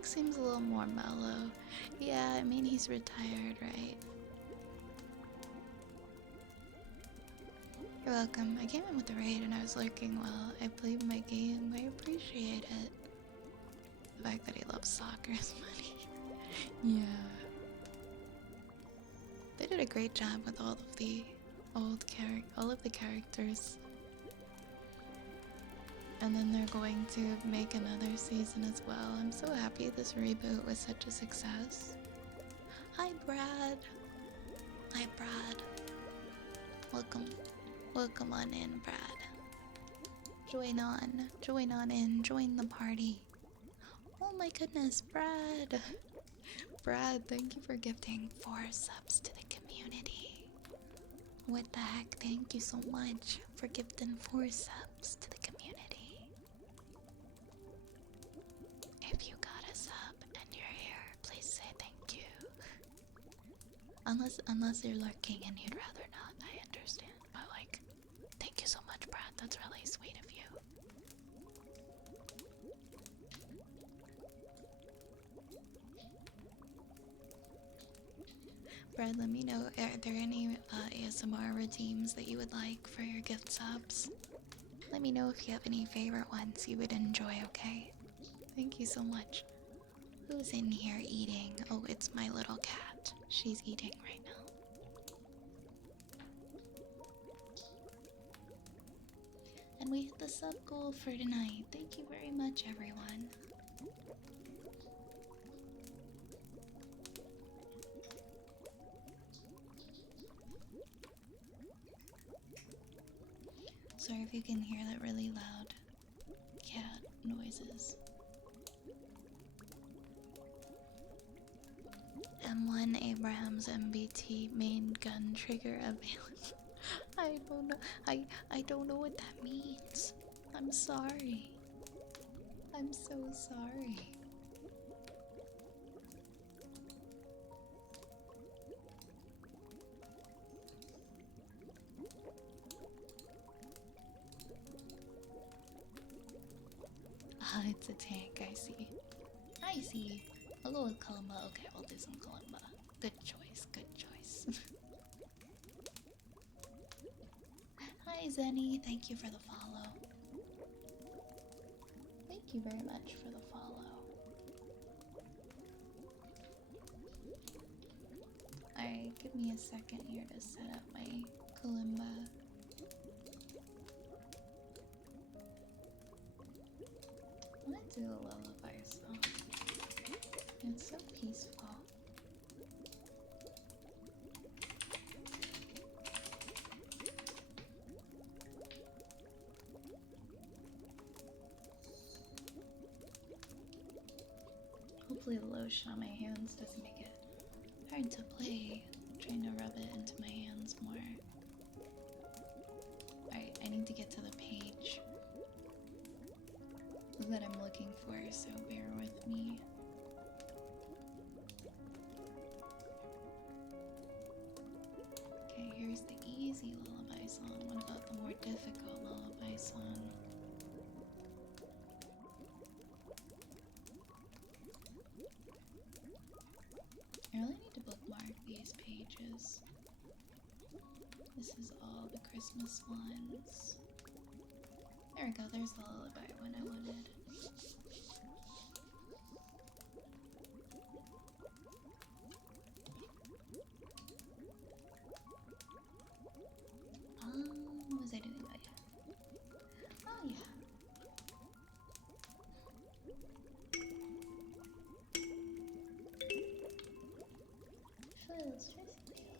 Seems a little more mellow. Yeah, I mean, he's retired, right? You're welcome. I came in with the raid and I was lurking while I played my game. I appreciate it. The fact that he loves soccer is funny. Yeah. They did a great job with all of the all of the characters. And then they're going to make another season as well. I'm so happy this reboot was such a success. Hi, Brad. Hi, Brad. Welcome. Welcome on in, Brad. Join on in, join the party. Oh my goodness, Brad. Brad, thank you for gifting 4 subs to the community. What the heck, thank you so much for gifting 4 subs to the community. If you got a sub and you're here, please say thank you. Unless you're lurking and you'd rather not, I understand. But like, thank you so much, Brad. That's really sweet of you. Brad, let me know, are there any ASMR redeems that you would like for your gift subs? Let me know if you have any favorite ones you would enjoy, okay? Thank you so much. Who's in here eating? Oh, it's my little cat. She's eating right now. And we hit the sub goal for tonight. Thank you very much, everyone. Sorry if you can hear that really loud cat noises. M1 Abrams MBT main gun trigger available. I don't know. I don't know what that means. I'm sorry. I'm so sorry. Ah, it's a tank, I see. I see. I'll go with Kalimba. Okay, we'll do some Kalimba. Good choice, good choice. Hi, Zenny. Thank you for the follow. Thank you very much for the follow. Alright, give me a second here to set up my Kalimba. I might do a lullaby song. It's so peaceful. Hopefully the lotion on my hands doesn't make it hard to play. I'm trying to rub it into my hands more. Alright, I need to get to the page that I'm looking for, so bear with me. Okay, here's the easy lullaby song. What about the more difficult lullaby song? I really need to bookmark these pages. This is all the Christmas ones. There we go, there's the lullaby one I wanted. What was I doing? Oh yeah. Oh yeah. Actually, let's try something else.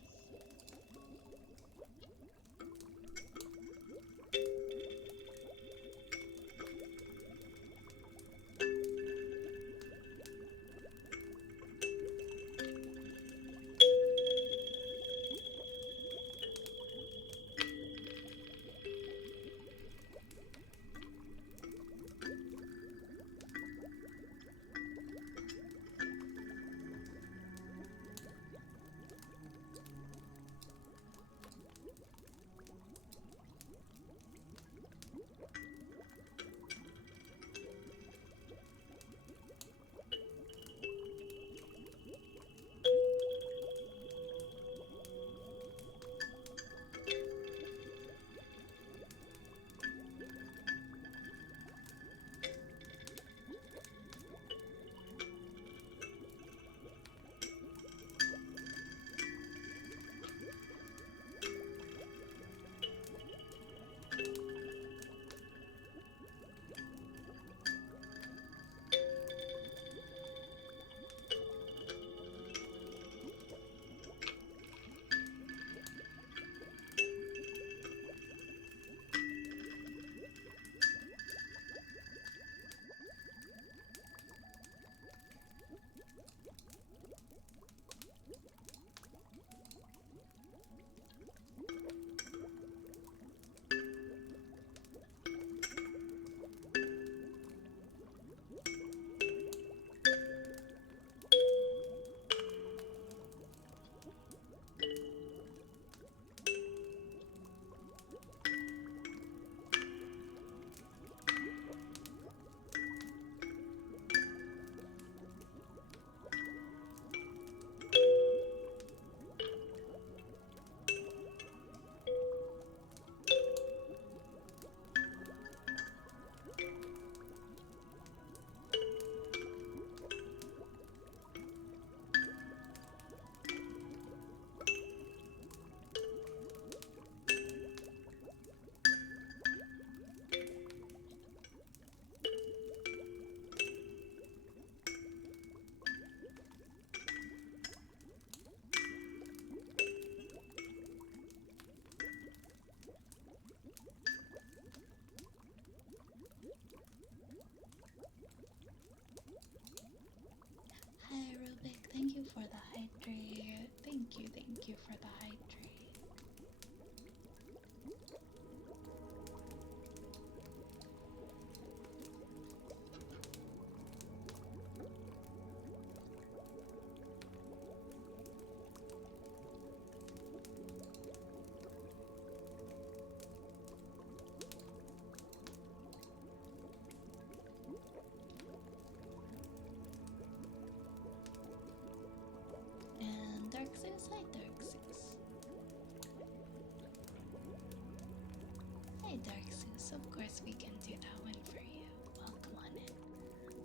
Hi Rubik, thank you for the hydrate. Thank you for the hydrate. And Dark Zeus, hi Dark Zeus. Hey Dark Zeus, of course we can do that one for you. Welcome on in.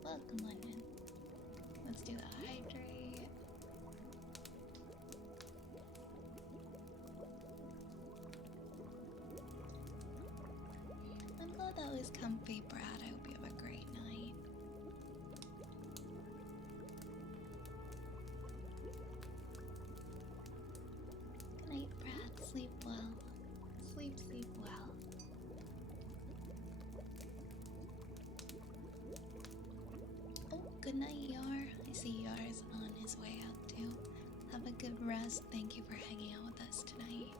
Welcome on in. Let's do the hydrate. I'm glad that was comfy, Brad. I hope you have a great night. Good night, Brad. Sleep well. Sleep well. Oh, good night, Yar. I see Yar is on his way out too. Have a good rest. Thank you for hanging out with us tonight.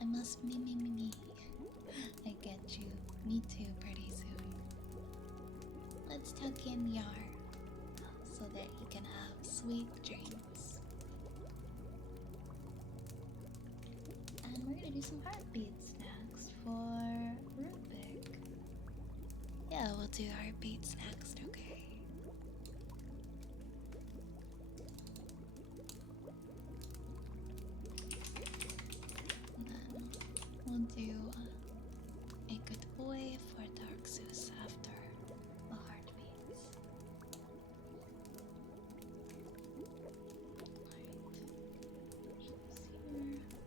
I must me. I get you. Me too, pretty soon. Let's tuck in Yar so that he can have sweet dreams. And we're gonna do some heartbeats next for Rubik. Yeah, we'll do heartbeats next, okay? wait for Dark Zeus after the heartbeats. Alright.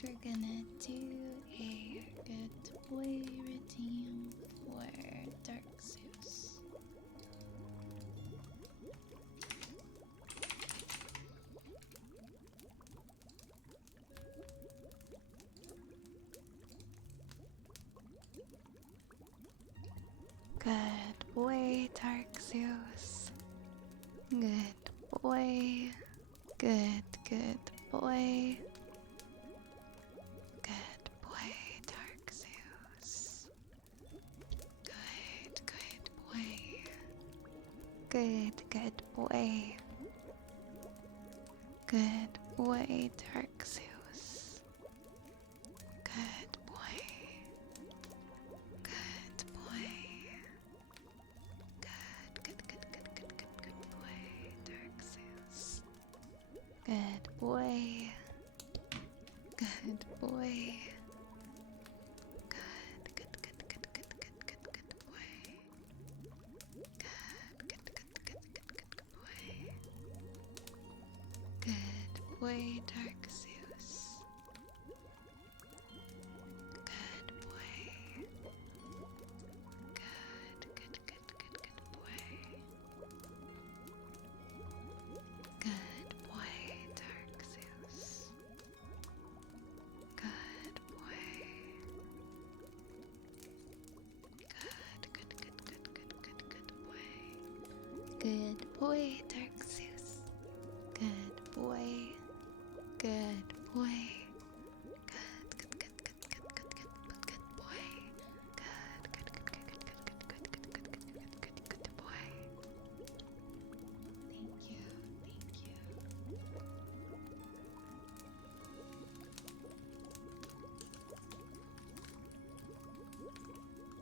next we're gonna do a good boy routine for Dark Zeus. Good boy, Dark Zeus. Good boy. Good boy. Good boy, Dark Zeus. Good boy. Good boy. Good boy, Dark Zeus. Good boy. Good boy. Good boy, Dark Zeus. Good boy. Good boy. Good boy. Good boy, Dark Zeus. Good boy. Good boy. Good boy, Dark Zeus. Good boy. Good boy. Good boy, Dark Zeus. Good boy. Good boy. Good boy. Good boy. Thank you.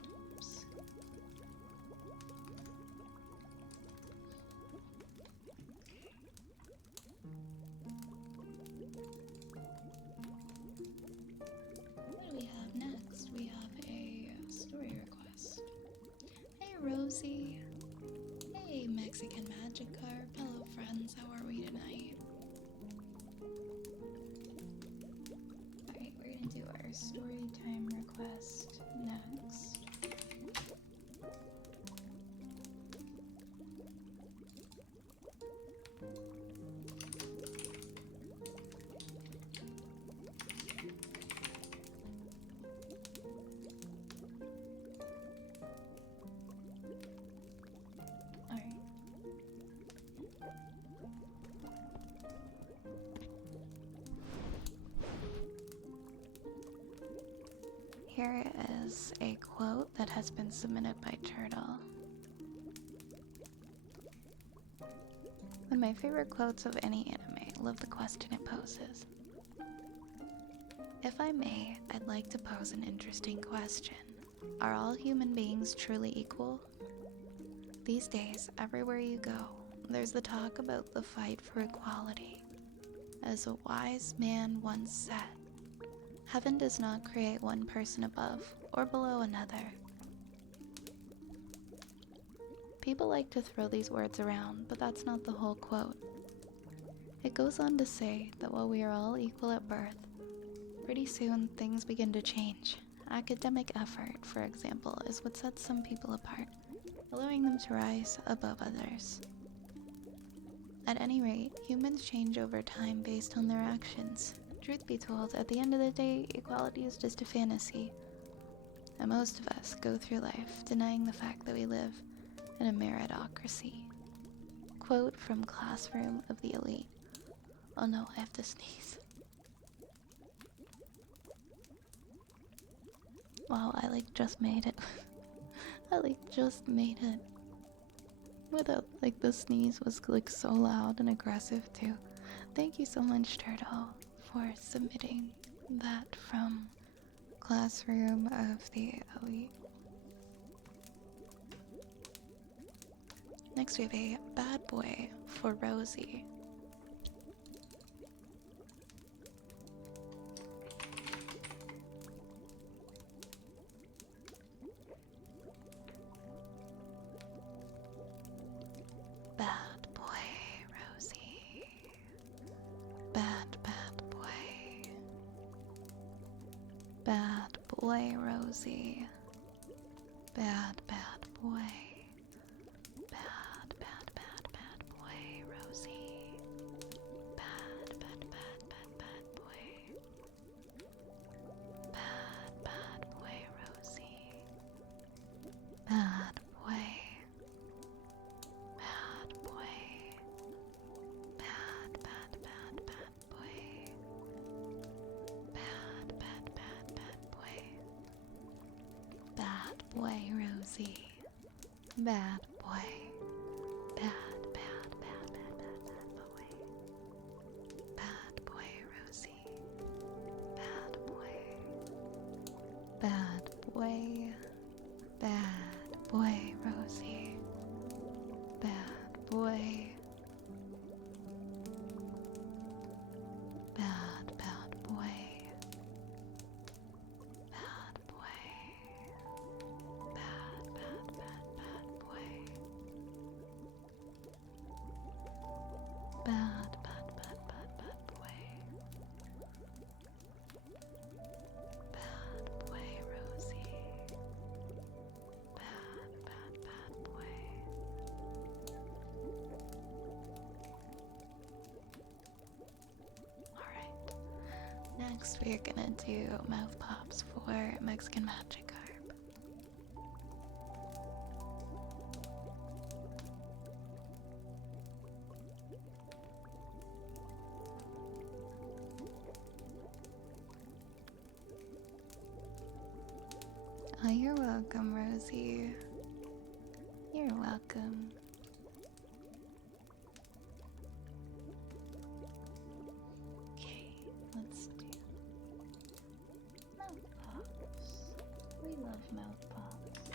Oops. What do we have next? We have a story request. Hey Rosie. Hey Mexican Magic Carp. Hello friends, how are we tonight? Alright, we're gonna do our story time request next. Alright. Here is a quote that has been submitted by Turtle. One of my favorite quotes of any anime. Love the question it poses. If I may, I'd like to pose an interesting question. Are all human beings truly equal? These days, everywhere you go, there's the talk about the fight for equality. As a wise man once said, heaven does not create one person above or below another. People like to throw these words around, but that's not the whole quote. It goes on to say that while we are all equal at birth, pretty soon things begin to change. Academic effort, for example, is what sets some people apart, allowing them to rise above others. At any rate, humans change over time based on their actions. Truth be told, at the end of the day, equality is just a fantasy. And most of us go through life denying the fact that we live in a meritocracy. Quote from Classroom of the Elite. Oh no, I have to sneeze. Wow, I just made it. I just made it. Without the sneeze was so loud and aggressive too. Thank you so much, Turtle, for submitting that from Classroom of the Elite. Next we have a bad boy for Rosie. Bad boy, Rosie. Bad boy. Rosie. Bad, bad boy. Bad, bad, bad, bad boy, Rosie. Bad, bad, bad, bad, bad boy. Bad, bad boy, Rosie. Bad boy. Bad boy. Bad, bad, bad, bad boy. Bad, bad, bad, bad boy. Bad boy, Rosie. Bad boy. Bad, bad, bad, bad, bad, bad boy. Bad boy, Rosie. Bad boy. Bad boy. Bad boy, Rosie. Bad boy. Bad, bad boy. Bad boy. Bad, bad, bad, bad boy. Bad, bad, bad, bad, bad boy. Bad boy, Rosie. Bad, bad, bad boy. Alright. Next, we're gonna do mouth pops for Mexican Magikarp. Oh, you're welcome, Rosie. You're welcome. Okay, let's do mouth pops. We love mouth pops.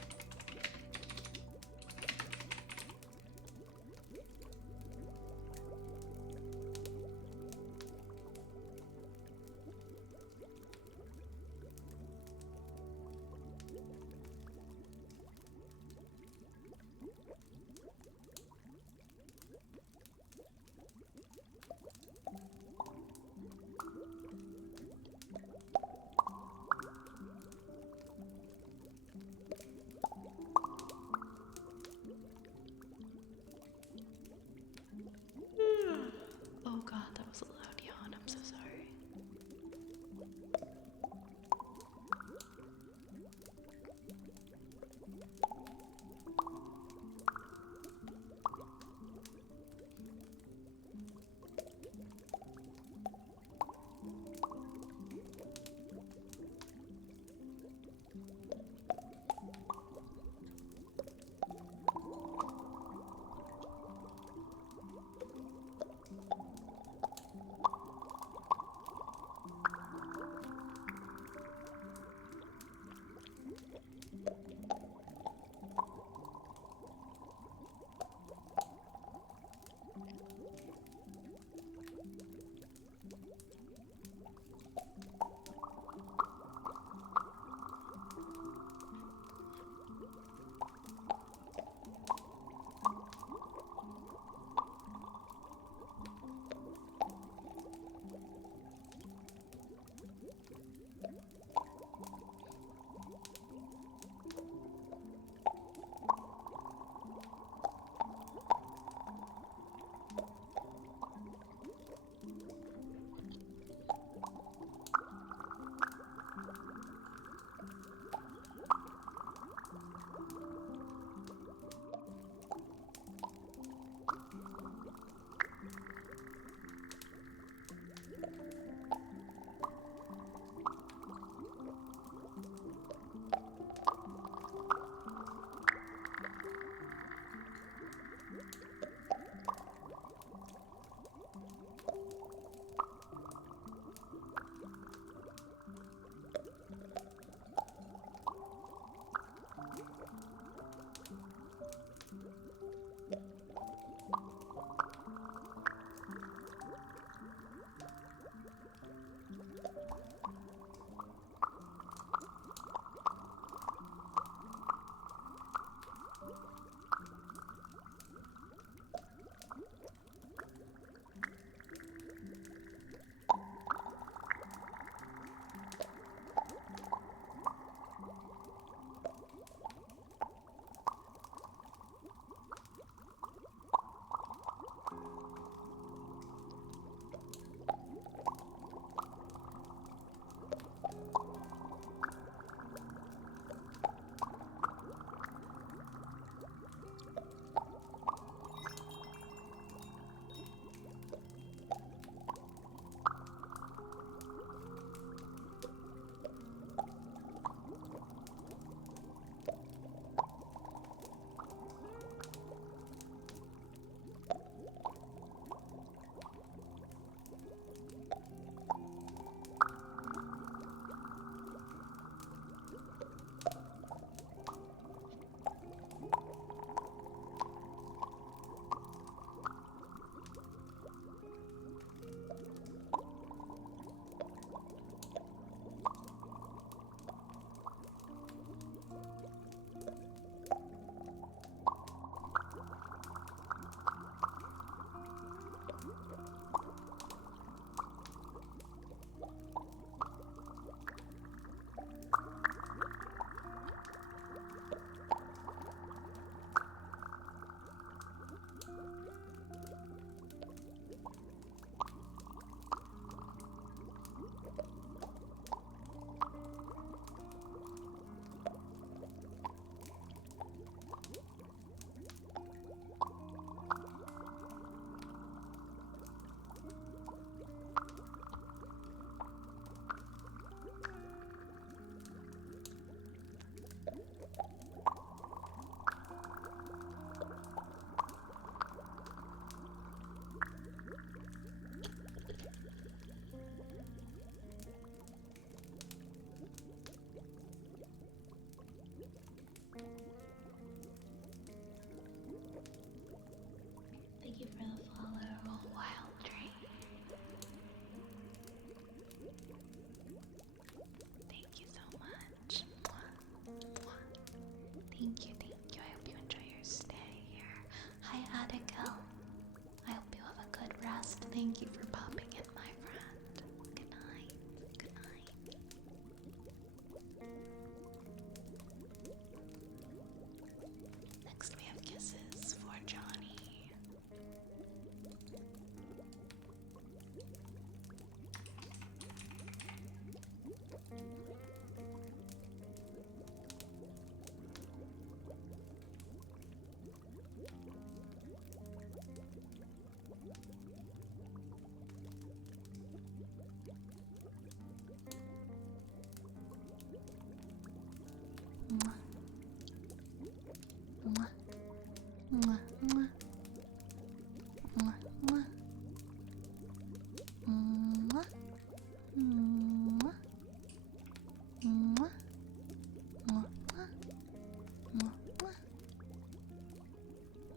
Mwah, mwah. Mwah, mwah. Mwah. Mwah. Mwah. Mwah, mwah. Mwah, mwah.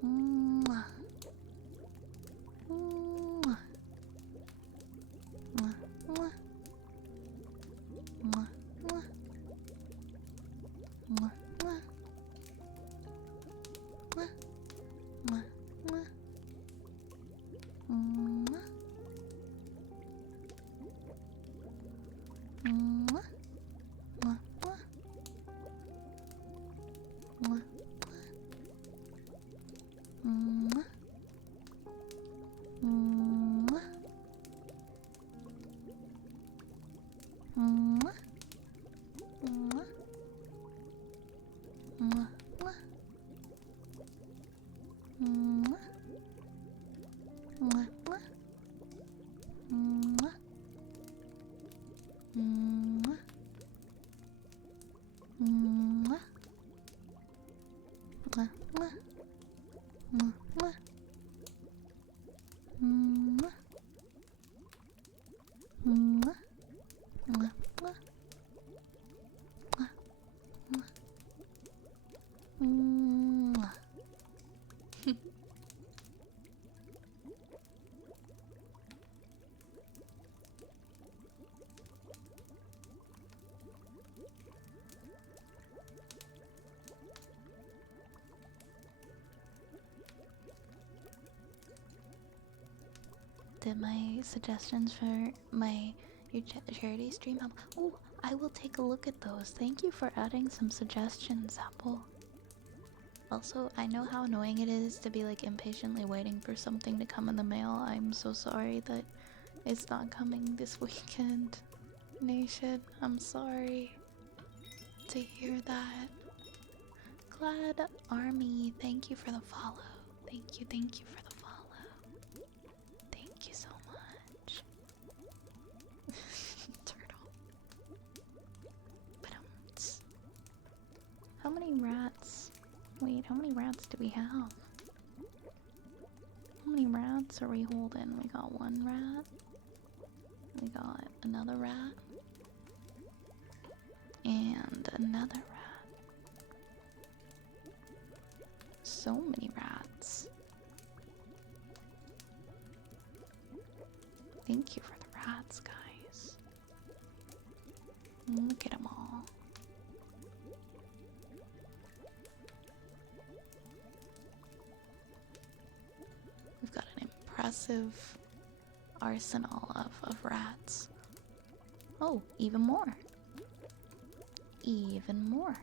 Mwah. Mwah. Mwah, mwah. Mwah, mwah. Mwah, mwah. Mwah, mwah, mwah. Mwah. Mwah, mwah, mwah. Mwah, mwah. Mwah. Mwah. Mwah. Mwah, mwah. Mwah. Mwah, mwah. Mwah. Mwah. Mwah. Mwah, mwah. Mwah, mwah. Mwah. Mwah. Mwah, mwah. Mwah, mwah. Mwah. Did my suggestions for your charity stream help? Oh, I will take a look at those. Thank you for adding some suggestions, Apple. Also, I know how annoying it is to be like impatiently waiting for something to come in the mail. I'm so sorry that it's not coming this weekend. Nation, I'm sorry to hear that. Glad Army, thank you for the follow. Thank you for the follow. Thank you so much. Turtle. But how many rats? Wait, how many rats do we have? How many rats are we holding? We got one rat. We got another rat. And another rat. So many rats. Thank you for the rats, guys. Look at them all. We've got an impressive arsenal of rats. Oh, even more. Even more.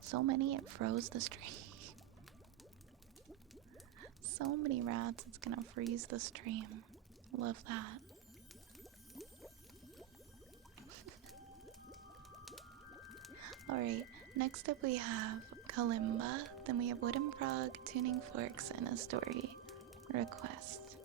So many it froze the stream. So many rats, it's gonna freeze the stream. Love that. Alright, next up we have Kalimba, then we have Wooden Frog, Tuning Forks, and a story request.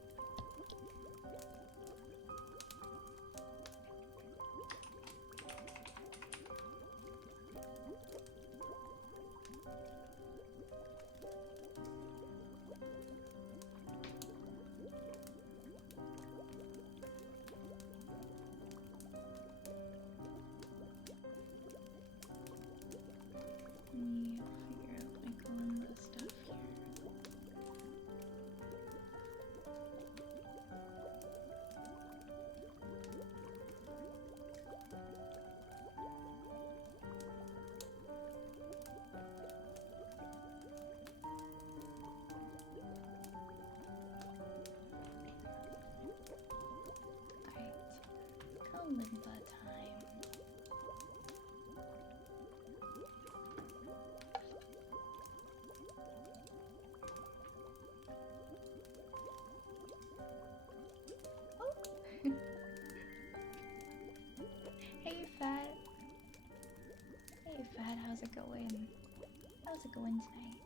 Let me figure out my Kalimba stuff here. Alright, Kalimba time. Hey Fat. Hey Fat, how's it going? How's it going tonight?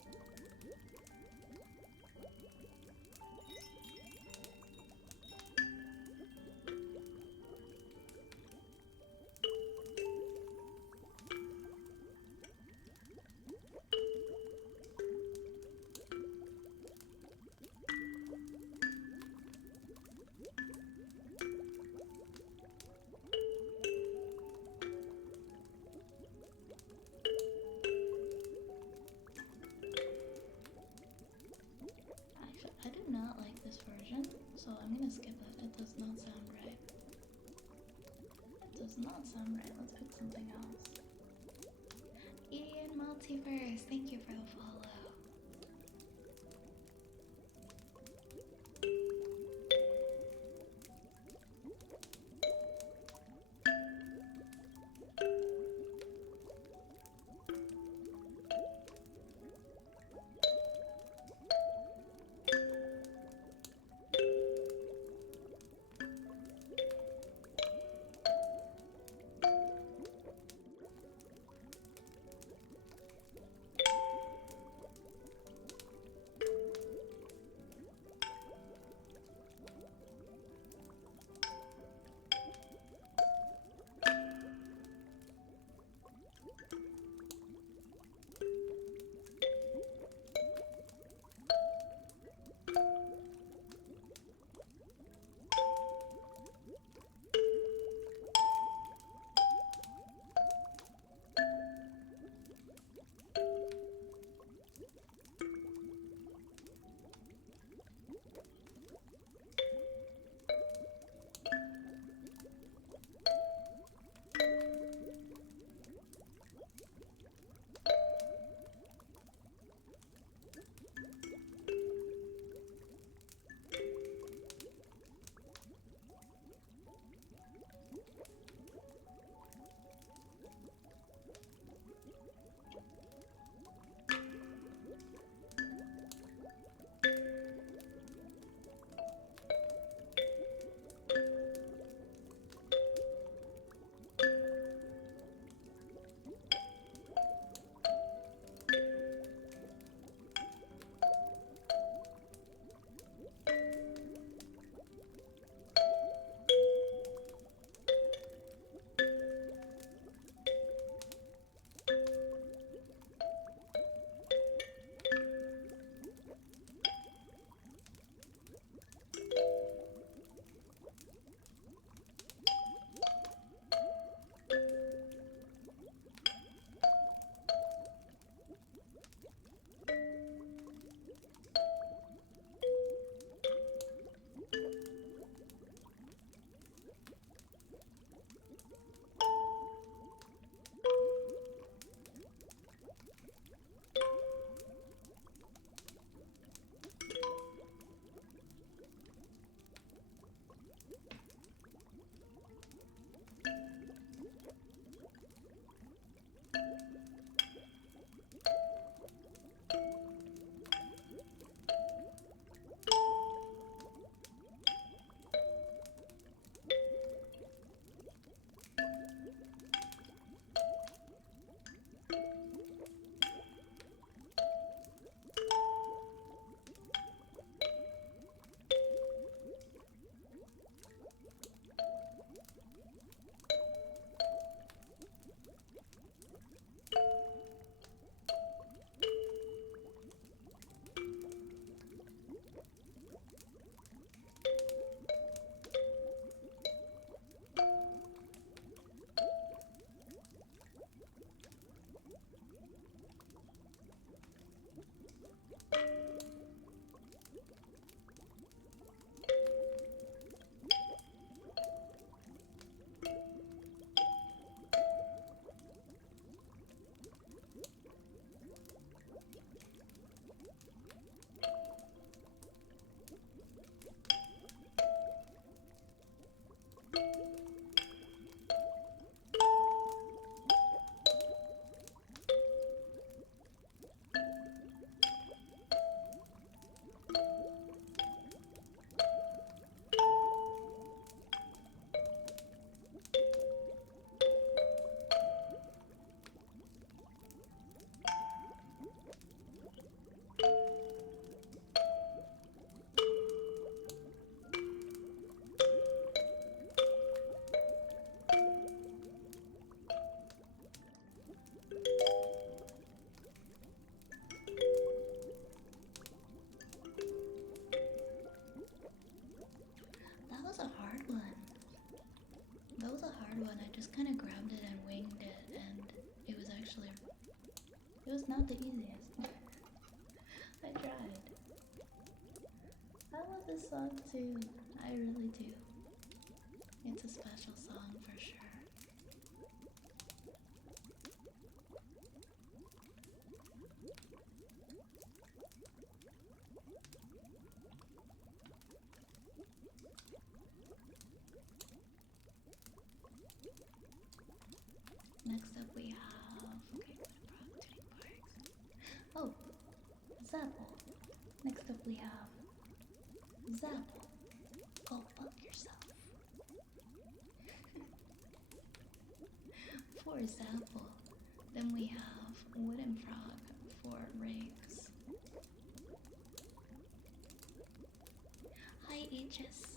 does not sound right. Let's pick something else. Ian Multiverse, thank you for the follow. That was a hard one. That was a hard one. I just kind of grabbed it and winged it, and it was actually. It was not the easiest. I tried. I love this song too. I really do. It's a special song for sure. Next up we have okay, what about tuning parks? Oh, Zapple. Next up we have Zapple. Go fuck yourself. For Zapple. Then we have Wooden Frog for Riggs. Hi Aegis.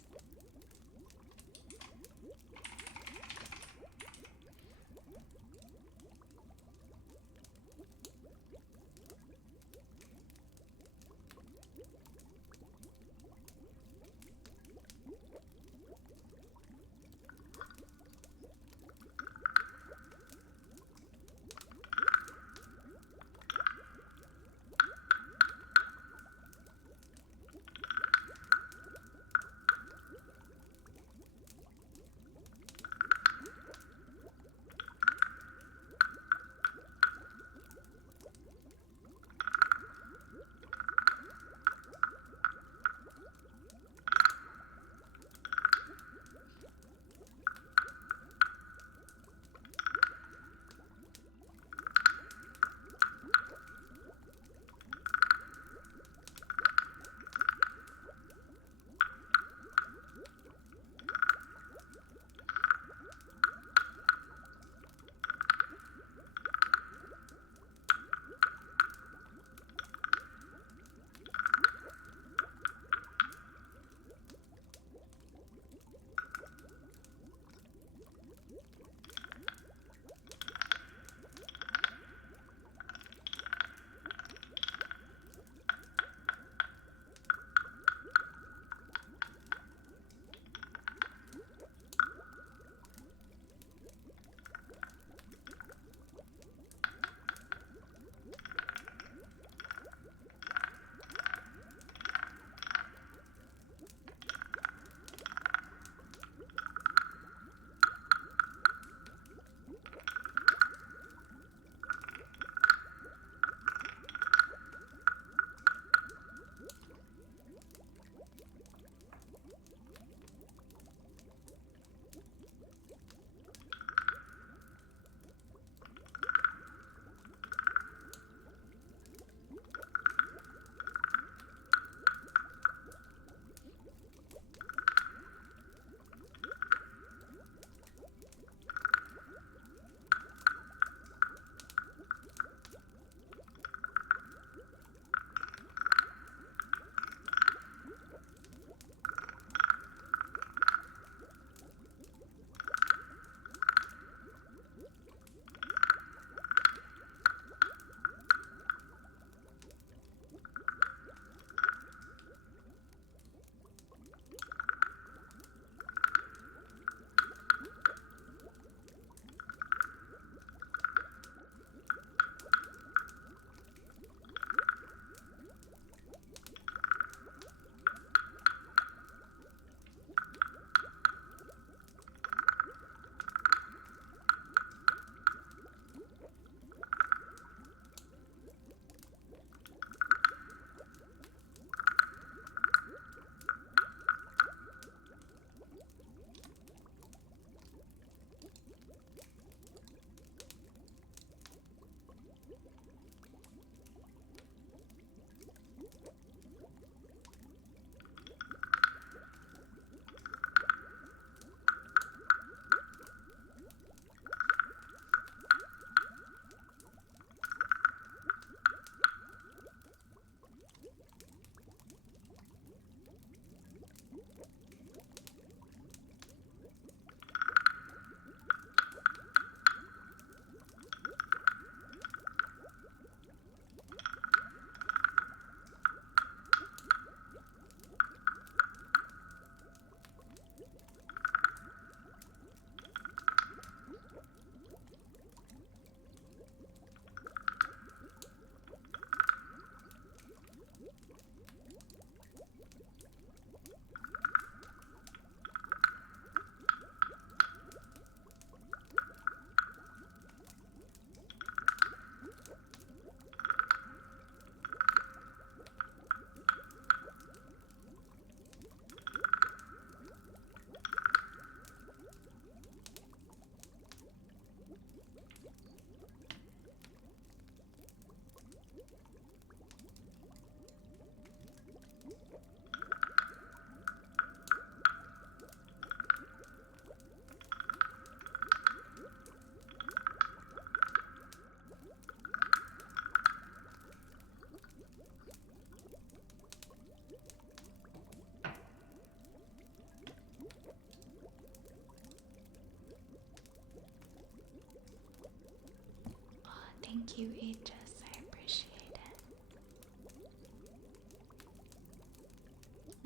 Thank you, Aegis. I appreciate it.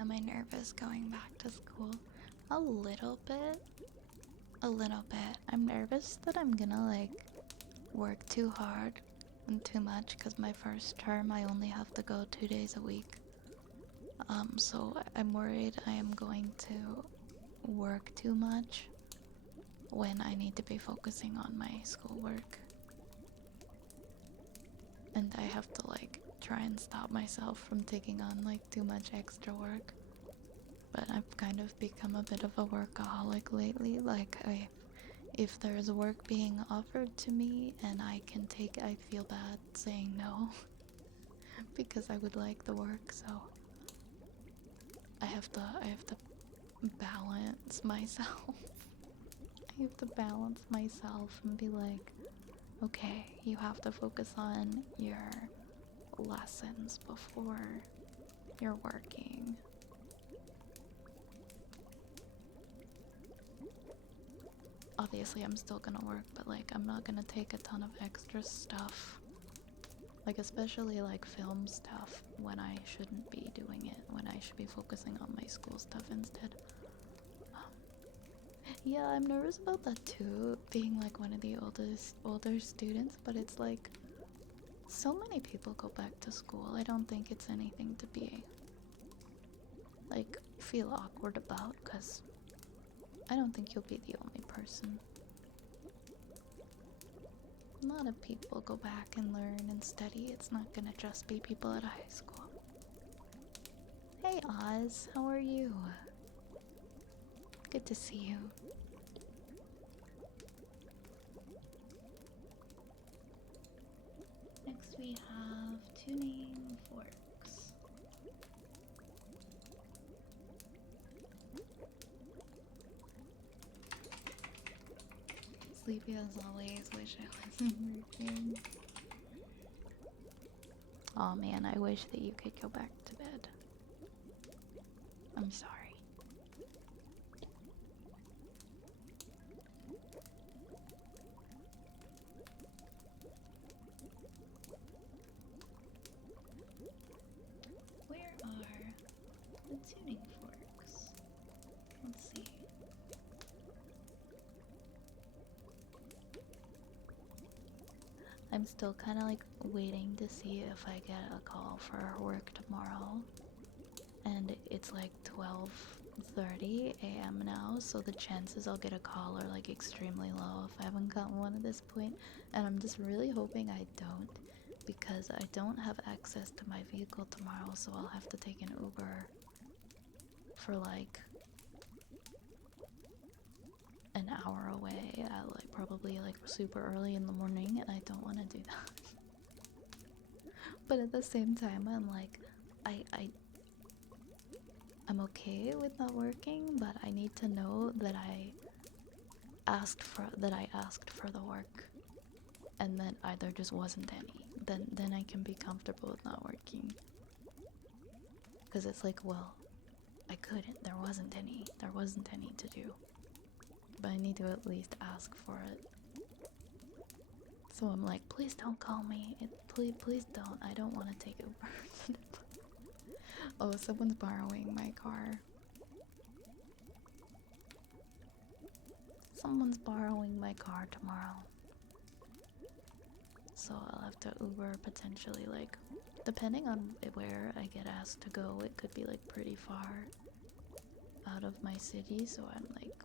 Am I nervous going back to school? A little bit. A little bit. I'm nervous that I'm gonna like work too hard and too much because my first term I only have to go 2 days a week. So I'm worried I am going to work too much when I need to be focusing on my schoolwork. And I have to like try and stop myself from taking on like too much extra work. But I've kind of become a bit of a workaholic lately. Like if there's work being offered to me and I can take it, I feel bad saying no because I would like the work, so I have to balance myself. I have to balance myself and be like, okay, you have to focus on your lessons before you're working. Obviously, I'm still gonna work, but like, I'm not gonna take a ton of extra stuff. Like, especially like film stuff when I shouldn't be doing it, when I should be focusing on my school stuff instead. Yeah, I'm nervous about that too, being like one of the older students, but it's like so many people go back to school. I don't think it's anything to be like feel awkward about, because I don't think you'll be the only person. A lot of people go back and learn and study. It's not gonna just be people at high school. Hey Oz, how are you? Good to see you. Next we have tuning forks. Sleepy as always, wish I wasn't working. Oh man, I wish that you could go back to bed. I'm sorry. Where are the tuning forks? Let's see. I'm still kind of like waiting to see if I get a call for work tomorrow. And it's like 12:30 a.m. now, so the chances I'll get a call are like extremely low if I haven't gotten one at this point. And I'm just really hoping I don't, because I don't have access to my vehicle tomorrow, so I'll have to take an Uber for like an hour away at like probably like super early in the morning, and I don't want to do that. But at the same time, I'm like, I'm okay with not working, but I need to know that I asked for the work, and that either just wasn't any. Then I can be comfortable with not working. Because it's like, well, I couldn't. There wasn't any to do. But I need to at least ask for it. So I'm like, please don't call me. Please don't. I don't want to take Uber. Oh, someone's borrowing my car. Someone's borrowing my car tomorrow. So I'll have to Uber potentially, like, depending on where I get asked to go, it could be like pretty far out of my city. So I'm like,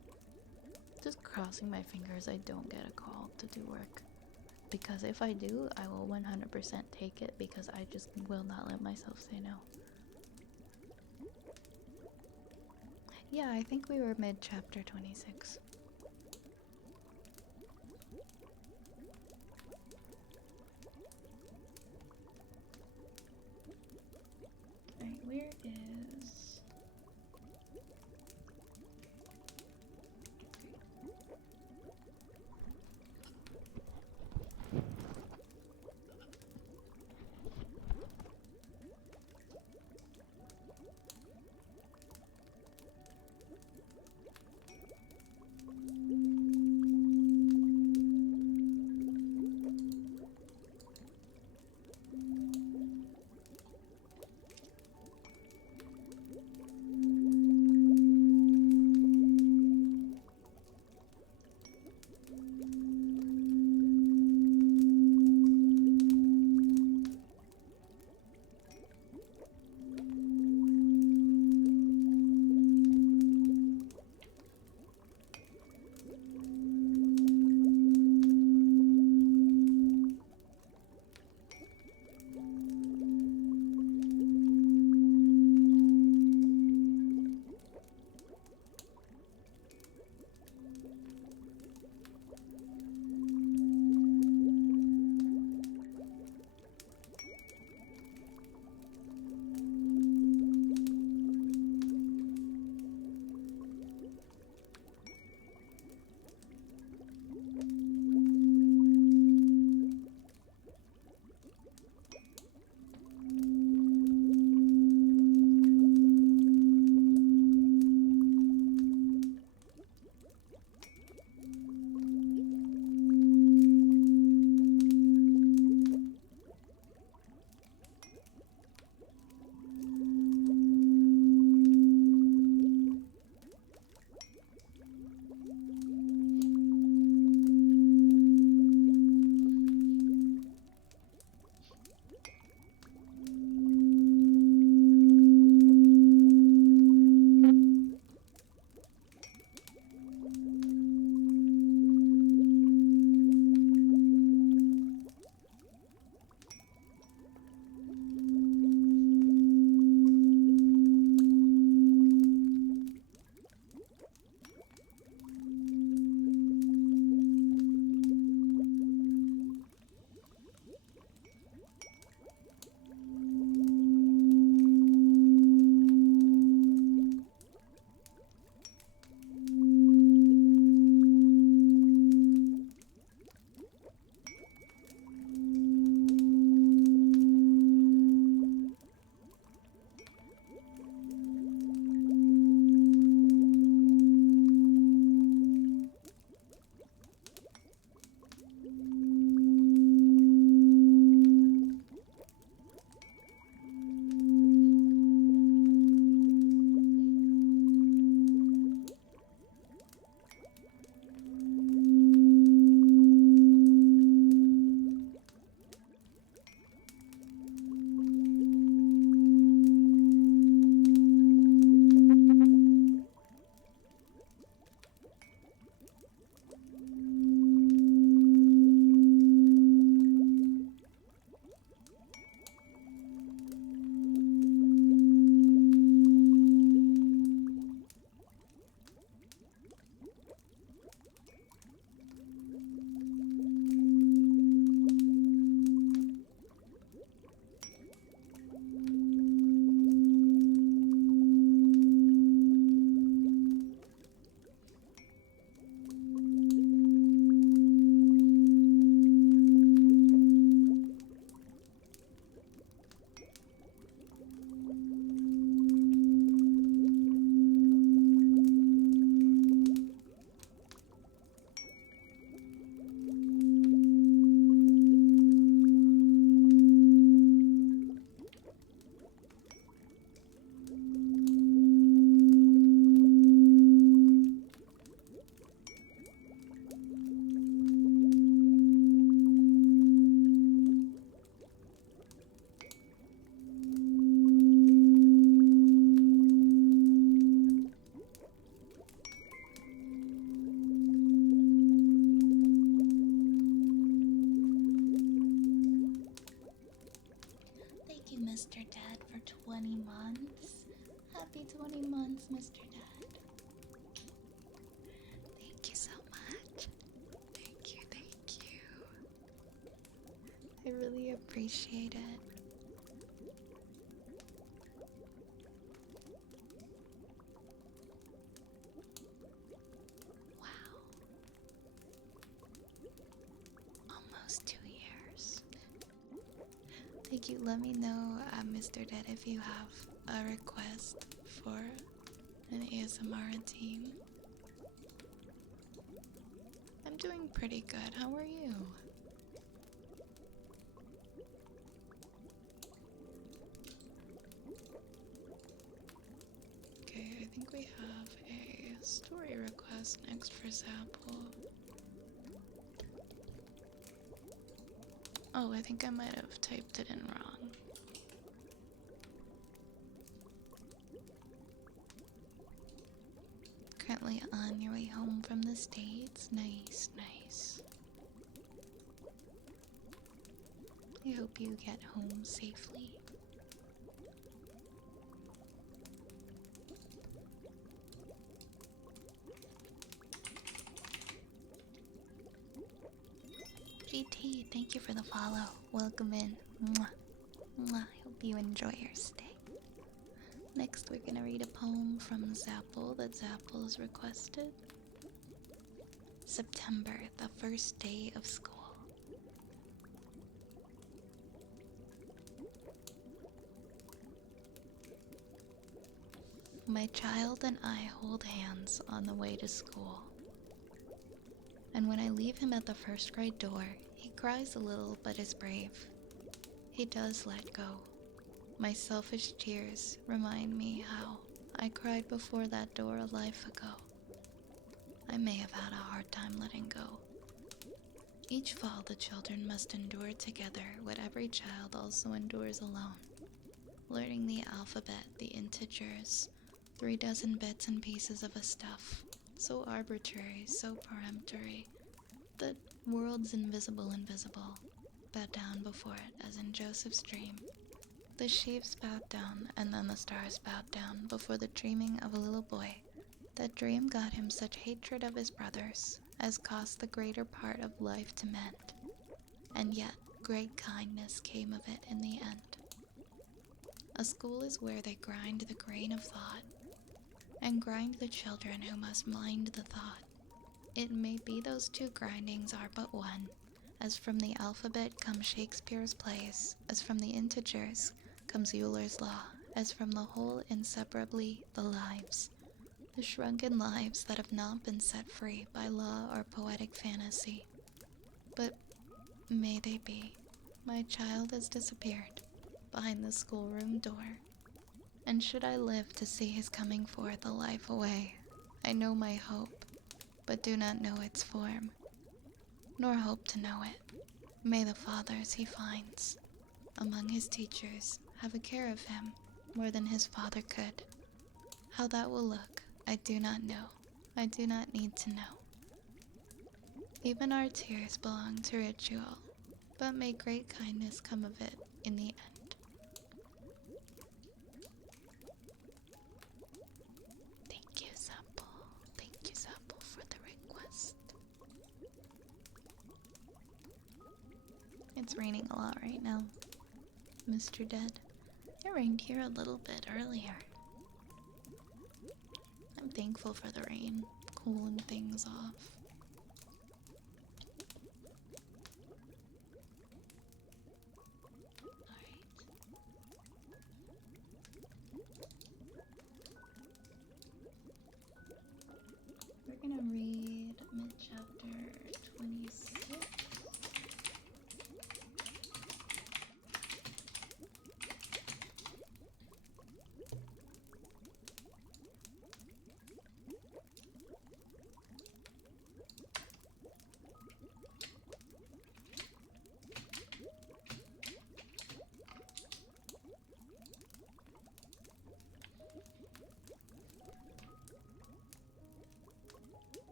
just crossing my fingers I don't get a call to do work. Because if I do, I will 100% take it, because I just will not let myself say no. Yeah, I think we were mid-chapter 26. Alright, where is... Mr. Dad for 20 months. Happy 20 months, Mr. Dad. Thank you so much. Thank you, thank you. I really appreciate it. Wow. Almost 2 years. Thank you. Let me know, Mr. Dead, if you have a request for an ASMR team. I'm doing pretty good. How are you? Okay, I think we have a story request next for Zapple. Oh, I think I might have typed it in wrong. Currently on your way home from the States. Nice, nice. I hope you get home safely. GT, thank you for the follow. Welcome in. Mwah. Mwah. I hope you enjoy your stay. Next, we're gonna read a poem from Zapple that Zapple's requested. September, the first day of school. My child and I hold hands on the way to school. And when I leave him at the first grade door, he cries a little but is brave. He does let go. My selfish tears remind me how I cried before that door a life ago. I may have had a hard time letting go. Each fall the children must endure together what every child also endures alone. Learning the alphabet, the integers, 3 dozen bits and pieces of a stuff, so arbitrary, so peremptory. The world's invisible, bow down before it as in Joseph's dream. The sheaves bowed down, and then the stars bowed down before the dreaming of a little boy. That dream got him such hatred of his brothers as cost the greater part of life to mend. And yet great kindness came of it in the end. A school is where they grind the grain of thought, and grind the children who must mind the thought. It may be those 2 grindings are but one, as from the alphabet come Shakespeare's plays, as from the integers comes Euler's law, as from the whole inseparably the lives, the shrunken lives that have not been set free by law or poetic fantasy. But may they be. My child has disappeared behind the schoolroom door, and should I live to see his coming forth a life away, I know my hope, but do not know its form, nor hope to know it. May the fathers he finds among his teachers have a care of him more than his father could. How that will look, I do not know. I do not need to know. Even our tears belong to ritual, but may great kindness come of it in the end. Thank you, Zapple. Thank you, Zapple, for the request. It's raining a lot right now, Mr. Dead. It rained here a little bit earlier. I'm thankful for the rain, cooling things off. We're gonna read mid-chapter 26.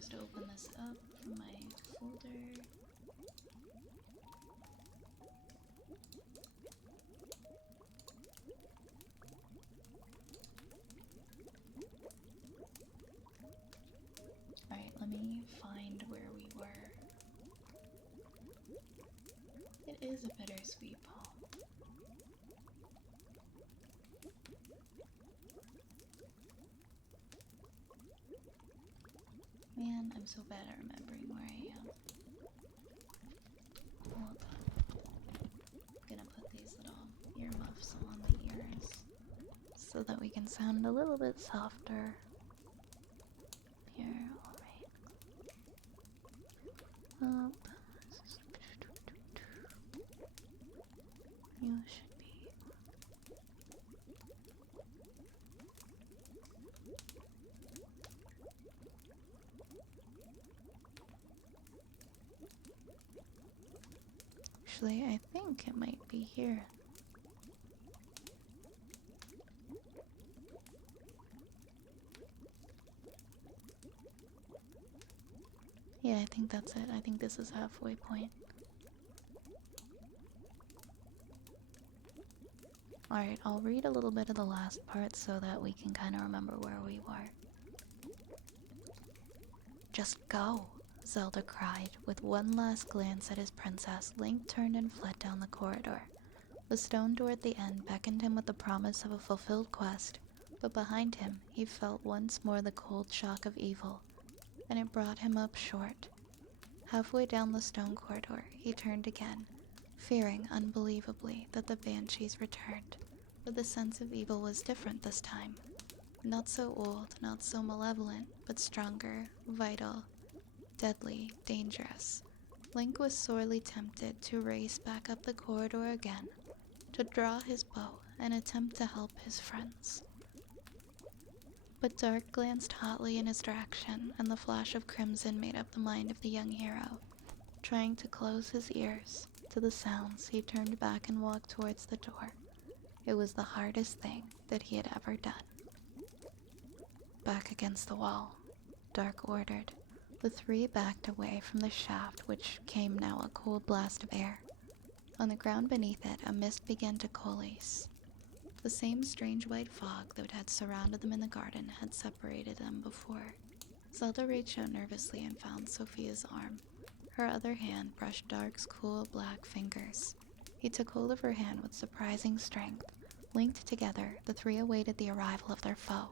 just open this up from my folder. Alright, let me find where we were. It is a bittersweet poem. Man, I'm so bad at remembering where I am. Hold on. I'm gonna put these little earmuffs on the ears so that we can sound a little bit softer. Here, alright. Up. You should be. Actually, I think it might be here. Yeah, I think that's it. I think this is halfway point. Alright, I'll read a little bit of the last part so that we can kind of remember where we were. Just go, Zelda cried. With one last glance at his princess, Link turned and fled down the corridor. The stone door at the end beckoned him with the promise of a fulfilled quest, but behind him he felt once more the cold shock of evil, and it brought him up short. Halfway down the stone corridor, he turned again, fearing unbelievably that the banshees returned, but the sense of evil was different this time. Not so old, not so malevolent, but stronger, vital, deadly, dangerous. Link was sorely tempted to race back up the corridor again, to draw his bow and attempt to help his friends. But Dark glanced hotly in his direction, and the flash of crimson made up the mind of the young hero. Trying to close his ears to the sounds, he turned back and walked towards the door. It was the hardest thing that he had ever done. Back against the wall, Dark ordered. The three backed away from the shaft, which came now a cold blast of air. On the ground beneath it, a mist began to coalesce. The same strange white fog that had surrounded them in the garden had separated them before. Zelda reached out nervously and found Sophia's arm. Her other hand brushed Dark's cool black fingers. He took hold of her hand with surprising strength. Linked together, the three awaited the arrival of their foe.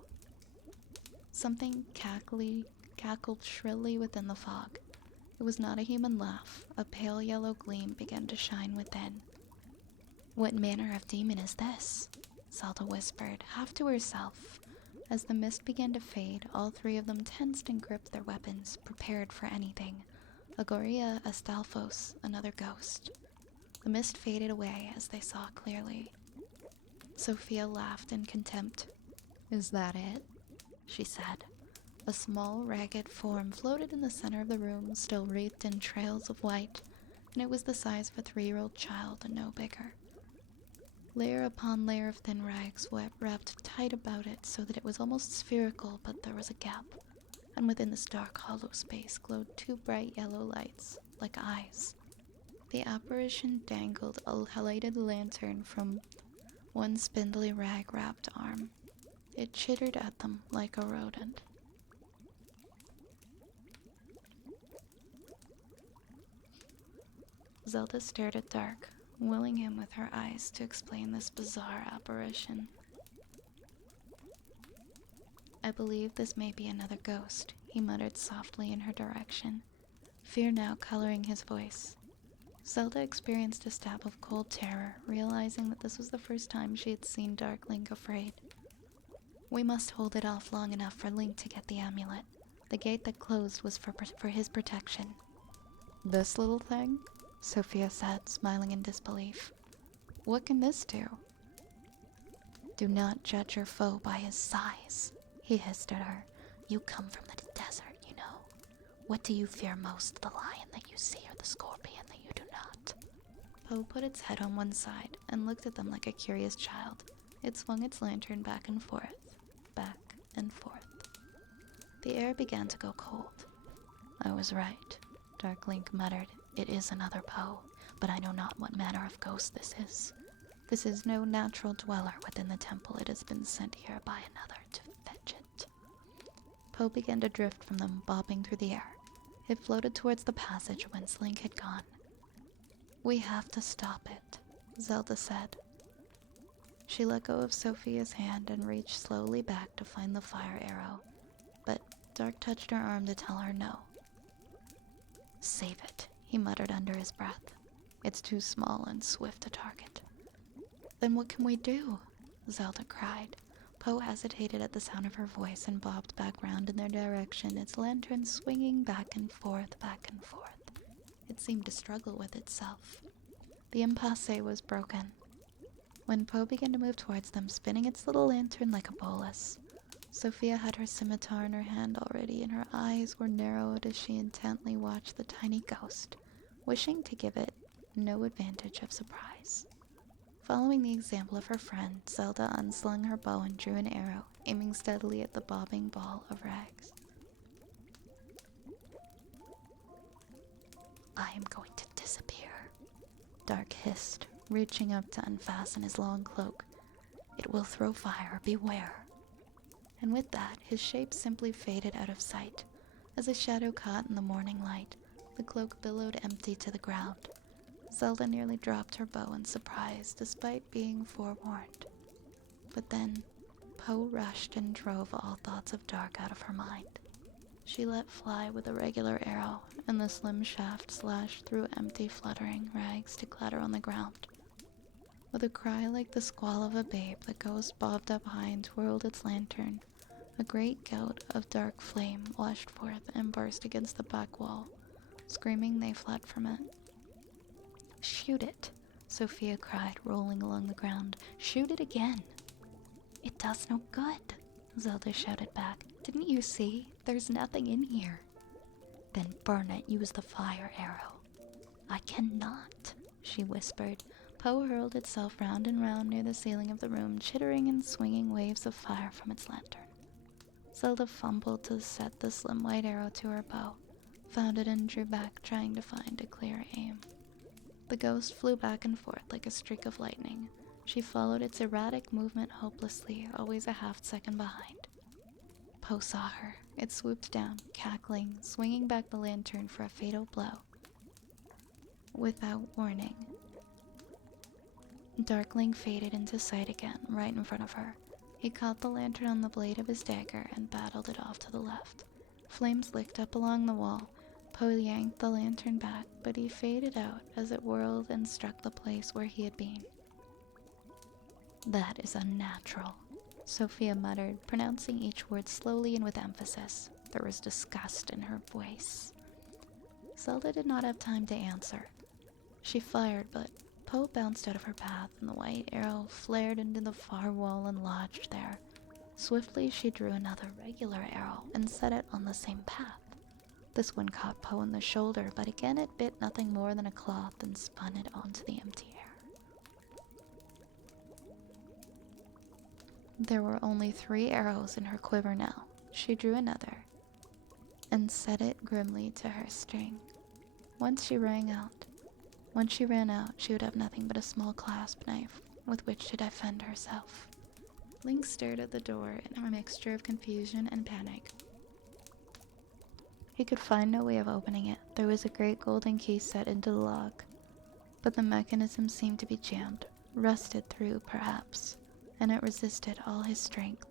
Something cackled shrilly within the fog. It was not a human laugh. A pale yellow gleam began to shine within. "What manner of demon is this?" Zelda whispered, half to herself. As the mist began to fade, all three of them tensed and gripped their weapons, prepared for anything. Agoria, Astolphos, another ghost. The mist faded away as they saw clearly. Sophia laughed in contempt. "Is that it?" she said. A small, ragged form floated in the center of the room, still wreathed in trails of white, and it was the size of a 3-year-old child and no bigger. Layer upon layer of thin rags wrapped tight about it so that it was almost spherical, but there was a gap, and within this dark hollow space glowed two bright yellow lights, like eyes. The apparition dangled a lighted lantern from one spindly rag-wrapped arm. It chittered at them like a rodent. Zelda stared at Dark, willing him with her eyes to explain this bizarre apparition. "I believe this may be another ghost," he muttered softly in her direction, fear now coloring his voice. Zelda experienced a stab of cold terror, realizing that this was the first time she had seen Dark Link afraid. "We must hold it off long enough for Link to get the amulet. The gate that closed was for his protection." "This little thing?" Sophia said, smiling in disbelief. "What can this do?" "Do not judge your foe by his size," he hissed at her. "You come from the desert, you know. What do you fear most, the lion that you see or the scorpion that you do not?" Poe put its head on one side and looked at them like a curious child. It swung its lantern back and forth, back and forth. The air began to go cold. I was right, Dark Link muttered. It is another Poe, but I know not what manner of ghost this is. This is no natural dweller within the temple. It has been sent here by another to fetch it. Poe began to drift from them, bobbing through the air. It floated towards the passage whence Link had gone. We have to stop it, Zelda said. She let go of Sophia's hand and reached slowly back to find the fire arrow, but Dark touched her arm to tell her no. Save it, he muttered under his breath. It's too small and swift to target. Then what can we do? Zelda cried. Poe hesitated at the sound of her voice and bobbed back round in their direction, its lantern swinging back and forth, back and forth. It seemed to struggle with itself. The impasse was broken. When Poe began to move towards them, spinning its little lantern like a bolus, Sophia had her scimitar in her hand already, and her eyes were narrowed as she intently watched the tiny ghost, wishing to give it no advantage of surprise. Following the example of her friend, Zelda unslung her bow and drew an arrow, aiming steadily at the bobbing ball of rags. I am going to disappear, Dark hissed, reaching up to unfasten his long cloak. It will throw fire, beware. And with that, his shape simply faded out of sight. As a shadow caught in the morning light, the cloak billowed empty to the ground. Zelda nearly dropped her bow in surprise, despite being forewarned. But then, Poe rushed and drove all thoughts of Dark out of her mind. She let fly with a regular arrow, and the slim shaft slashed through empty, fluttering rags to clatter on the ground. With a cry like the squall of a babe, the ghost bobbed up high and twirled its lantern. A great gout of dark flame lashed forth and burst against the back wall. Screaming, they fled from it. Shoot it, Sophia cried, rolling along the ground. Shoot it again. It does no good, Zelda shouted back. Didn't you see? There's nothing in here. Then burn it, use the fire arrow. I cannot, she whispered. Poe hurled itself round and round near the ceiling of the room, chittering and swinging waves of fire from its lantern. Zelda fumbled to set the slim white arrow to her bow, found it and drew back, trying to find a clear aim. The ghost flew back and forth like a streak of lightning. She followed its erratic movement hopelessly, always a half-second behind. Poe saw her. It swooped down, cackling, swinging back the lantern for a fatal blow. Without warning, Darkling faded into sight again, right in front of her. He caught the lantern on the blade of his dagger and battled it off to the left. Flames licked up along the wall. Poe yanked the lantern back, but he faded out as it whirled and struck the place where he had been. That is unnatural, Sophia muttered, pronouncing each word slowly and with emphasis. There was disgust in her voice. Zelda did not have time to answer. She fired, but Poe bounced out of her path, and the white arrow flared into the far wall and lodged there. Swiftly, she drew another regular arrow and set it on the same path. This one caught Poe in the shoulder, but again it bit nothing more than a cloth and spun it onto the empty air. There were only 3 arrows in her quiver now. She drew another and set it grimly to her string. Once she ran out, she would have nothing but a small clasp knife with which to defend herself. Link stared at the door in a mixture of confusion and panic. He could find no way of opening it. There was a great golden key set into the lock, but the mechanism seemed to be jammed, rusted through perhaps, and it resisted all his strength.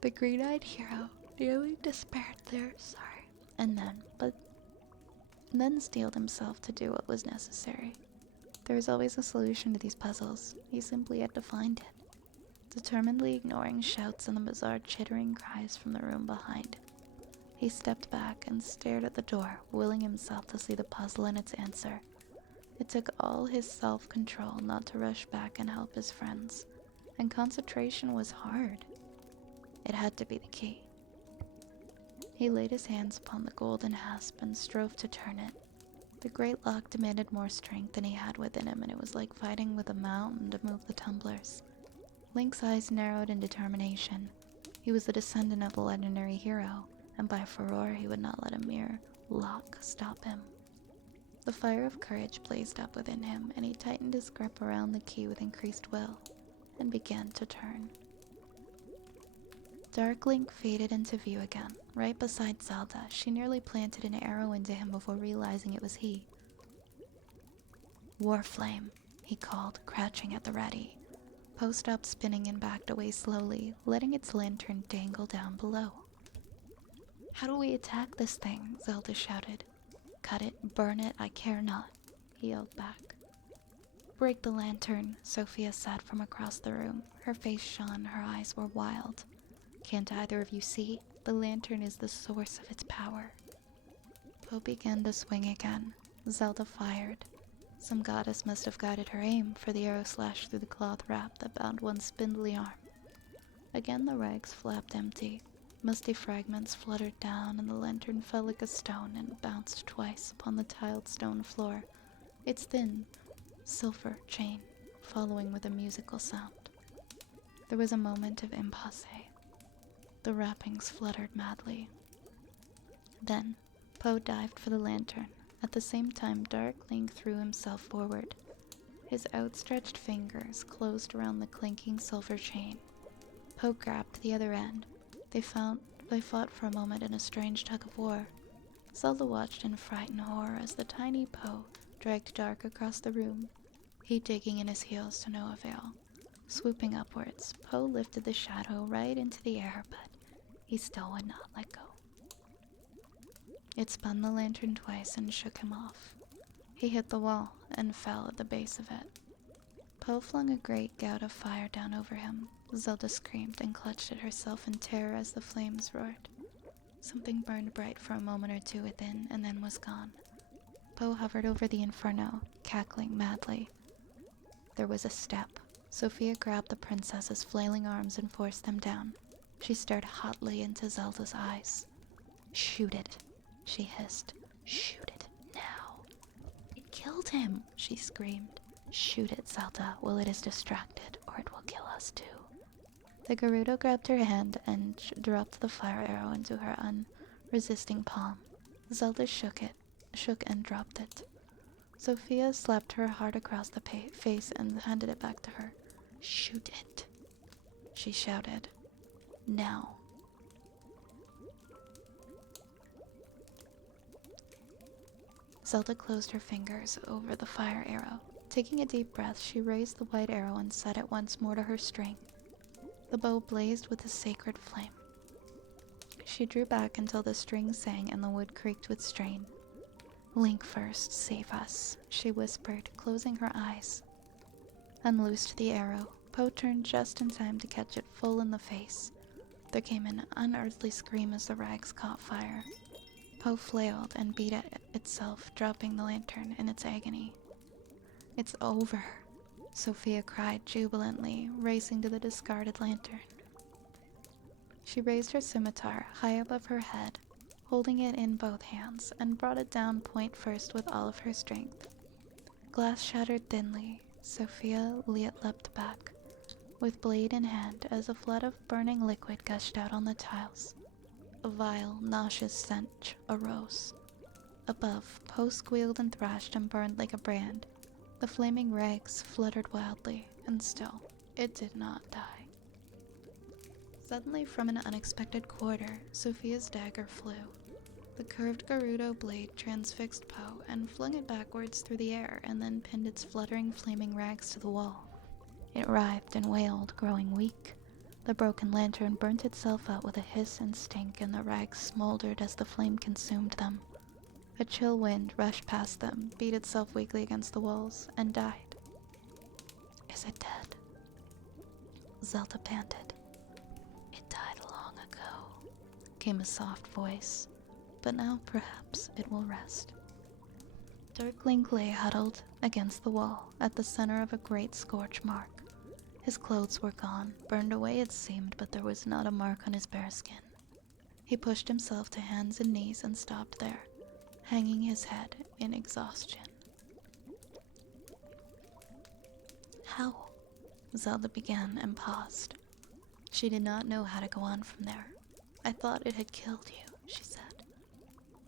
The green-eyed hero nearly despaired there, and then steeled himself to do what was necessary. There was always a solution to these puzzles. He simply had to find it. Determinedly ignoring shouts and the bizarre chittering cries from the room behind, he stepped back and stared at the door, willing himself to see the puzzle and its answer. It took all his self-control not to rush back and help his friends, and concentration was hard. It had to be the key. He laid his hands upon the golden hasp and strove to turn it. The great lock demanded more strength than he had within him, and it was like fighting with a mountain to move the tumblers. Link's eyes narrowed in determination. He was the descendant of a legendary hero, and by furor he would not let a mere lock stop him. The fire of courage blazed up within him, and he tightened his grip around the key with increased will, and began to turn. Dark Link faded into view again, right beside Zelda. She nearly planted an arrow into him before realizing it was he. Warflame, he called, crouching at the ready. Poe stopped spinning and backed away slowly, letting its lantern dangle down below. How do we attack this thing? Zelda shouted. Cut it, burn it, I care not, he yelled back. Break the lantern, Sophia said from across the room. Her face shone, her eyes were wild. Can't either of you see? The lantern is the source of its power. Poe began to swing again. Zelda fired. Some goddess must have guided her aim, for the arrow slashed through the cloth wrap that bound one spindly arm. Again the rags flapped empty. Musty fragments fluttered down, and the lantern fell like a stone and bounced twice upon the tiled stone floor, its thin, silver chain following with a musical sound. There was a moment of impasse. The wrappings fluttered madly. Then, Poe dived for the lantern. At the same time, Dark Link threw himself forward. His outstretched fingers closed around the clinking silver chain. Poe grabbed the other end. They fought for a moment in a strange tug-of-war. Zelda watched in frightened horror as the tiny Poe dragged Dark across the room, he digging in his heels to no avail. Swooping upwards, Poe lifted the shadow right into the air, but he still would not let go. It spun the lantern twice and shook him off. He hit the wall and fell at the base of it. Poe flung a great gout of fire down over him. Zelda screamed and clutched at herself in terror as the flames roared. Something burned bright for a moment or two within, and then was gone. Poe hovered over the inferno, cackling madly. There was a step. Sophia grabbed the princess's flailing arms and forced them down. She stared hotly into Zelda's eyes. "Shoot it," she hissed. "Shoot it, now." "It killed him," she screamed. "Shoot it, Zelda, while it is distracted, or it will kill us too." The Gerudo grabbed her hand and dropped the fire arrow into her unresisting palm. Zelda shook and dropped it. Sophia slapped her hard across the face and handed it back to her. "Shoot it," she shouted. "Now." Zelda closed her fingers over the fire arrow. Taking a deep breath, she raised the white arrow and set it once more to her string. The bow blazed with a sacred flame. She drew back until the string sang and the wood creaked with strain. "Link first, save us," she whispered, closing her eyes. Unloosed the arrow. Poe turned just in time to catch it full in the face. There came an unearthly scream as the rags caught fire. Poe flailed and beat at itself, dropping the lantern in its agony. "It's over," Sophia cried jubilantly, racing to the discarded lantern. She raised her scimitar high above her head, holding it in both hands, and brought it down point first with all of her strength. Glass shattered thinly. Sophia leapt back, with blade in hand, as a flood of burning liquid gushed out on the tiles. A vile, nauseous stench arose. Above, Poe squealed and thrashed and burned like a brand. The flaming rags fluttered wildly, and still, it did not die. Suddenly, from an unexpected quarter, Sophia's dagger flew. The curved Gerudo blade transfixed Poe and flung it backwards through the air, and then pinned its fluttering flaming rags to the wall. It writhed and wailed, growing weak. The broken lantern burnt itself out with a hiss and stink, and the rags smoldered as the flame consumed them. A chill wind rushed past them, beat itself weakly against the walls, and died. "Is it dead?" Zelda panted. "It died long ago," came a soft voice. "But now perhaps it will rest." Dark Link lay huddled against the wall at the center of a great scorch mark. His clothes were gone, burned away it seemed, but there was not a mark on his bare skin. He pushed himself to hands and knees and stopped there, hanging his head in exhaustion. "How?" Zelda began and paused. She did not know how to go on from there. "I thought it had killed you," she said.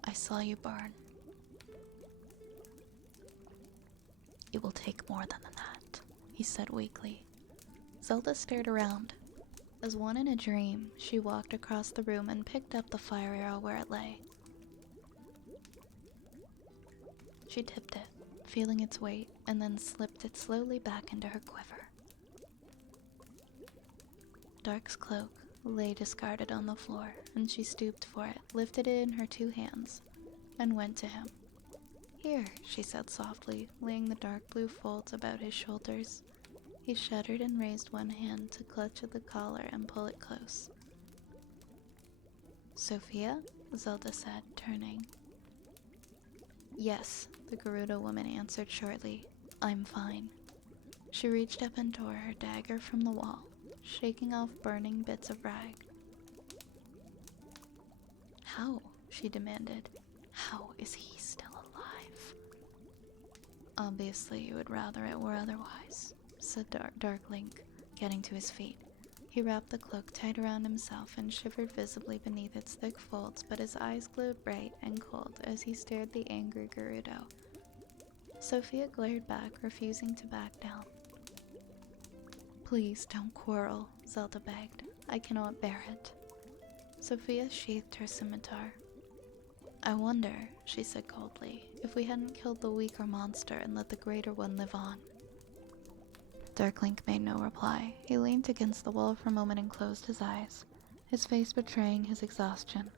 I saw you burn. It will take more than that, he said weakly. Zelda stared around. As one in a dream, she walked across the room and picked up the fire arrow where it lay. She tipped it, feeling its weight, and then slipped it slowly back into her quiver. Dark's cloak lay discarded on the floor, and she stooped for it, lifted it in her 2 hands, and went to him. Here, she said softly, laying the dark blue folds about his shoulders. He shuddered and raised one hand to clutch at the collar and pull it close. Sophia? Zelda said, turning. Yes, the Gerudo woman answered shortly. I'm fine. She reached up and tore her dagger from the wall, shaking off burning bits of rag. How? She demanded. How is he still alive? Obviously, you would rather it were otherwise, said Dark Link, getting to his feet. He wrapped the cloak tight around himself and shivered visibly beneath its thick folds, but his eyes glowed bright and cold as he stared the angry Gerudo. Sophia glared back, refusing to back down. Please don't quarrel, Zelda begged. I cannot bear it. Sophia sheathed her scimitar. I wonder, she said coldly, if we hadn't killed the weaker monster and let the greater one live on. Darklink made no reply. He leaned against the wall for a moment and closed his eyes, his face betraying his exhaustion.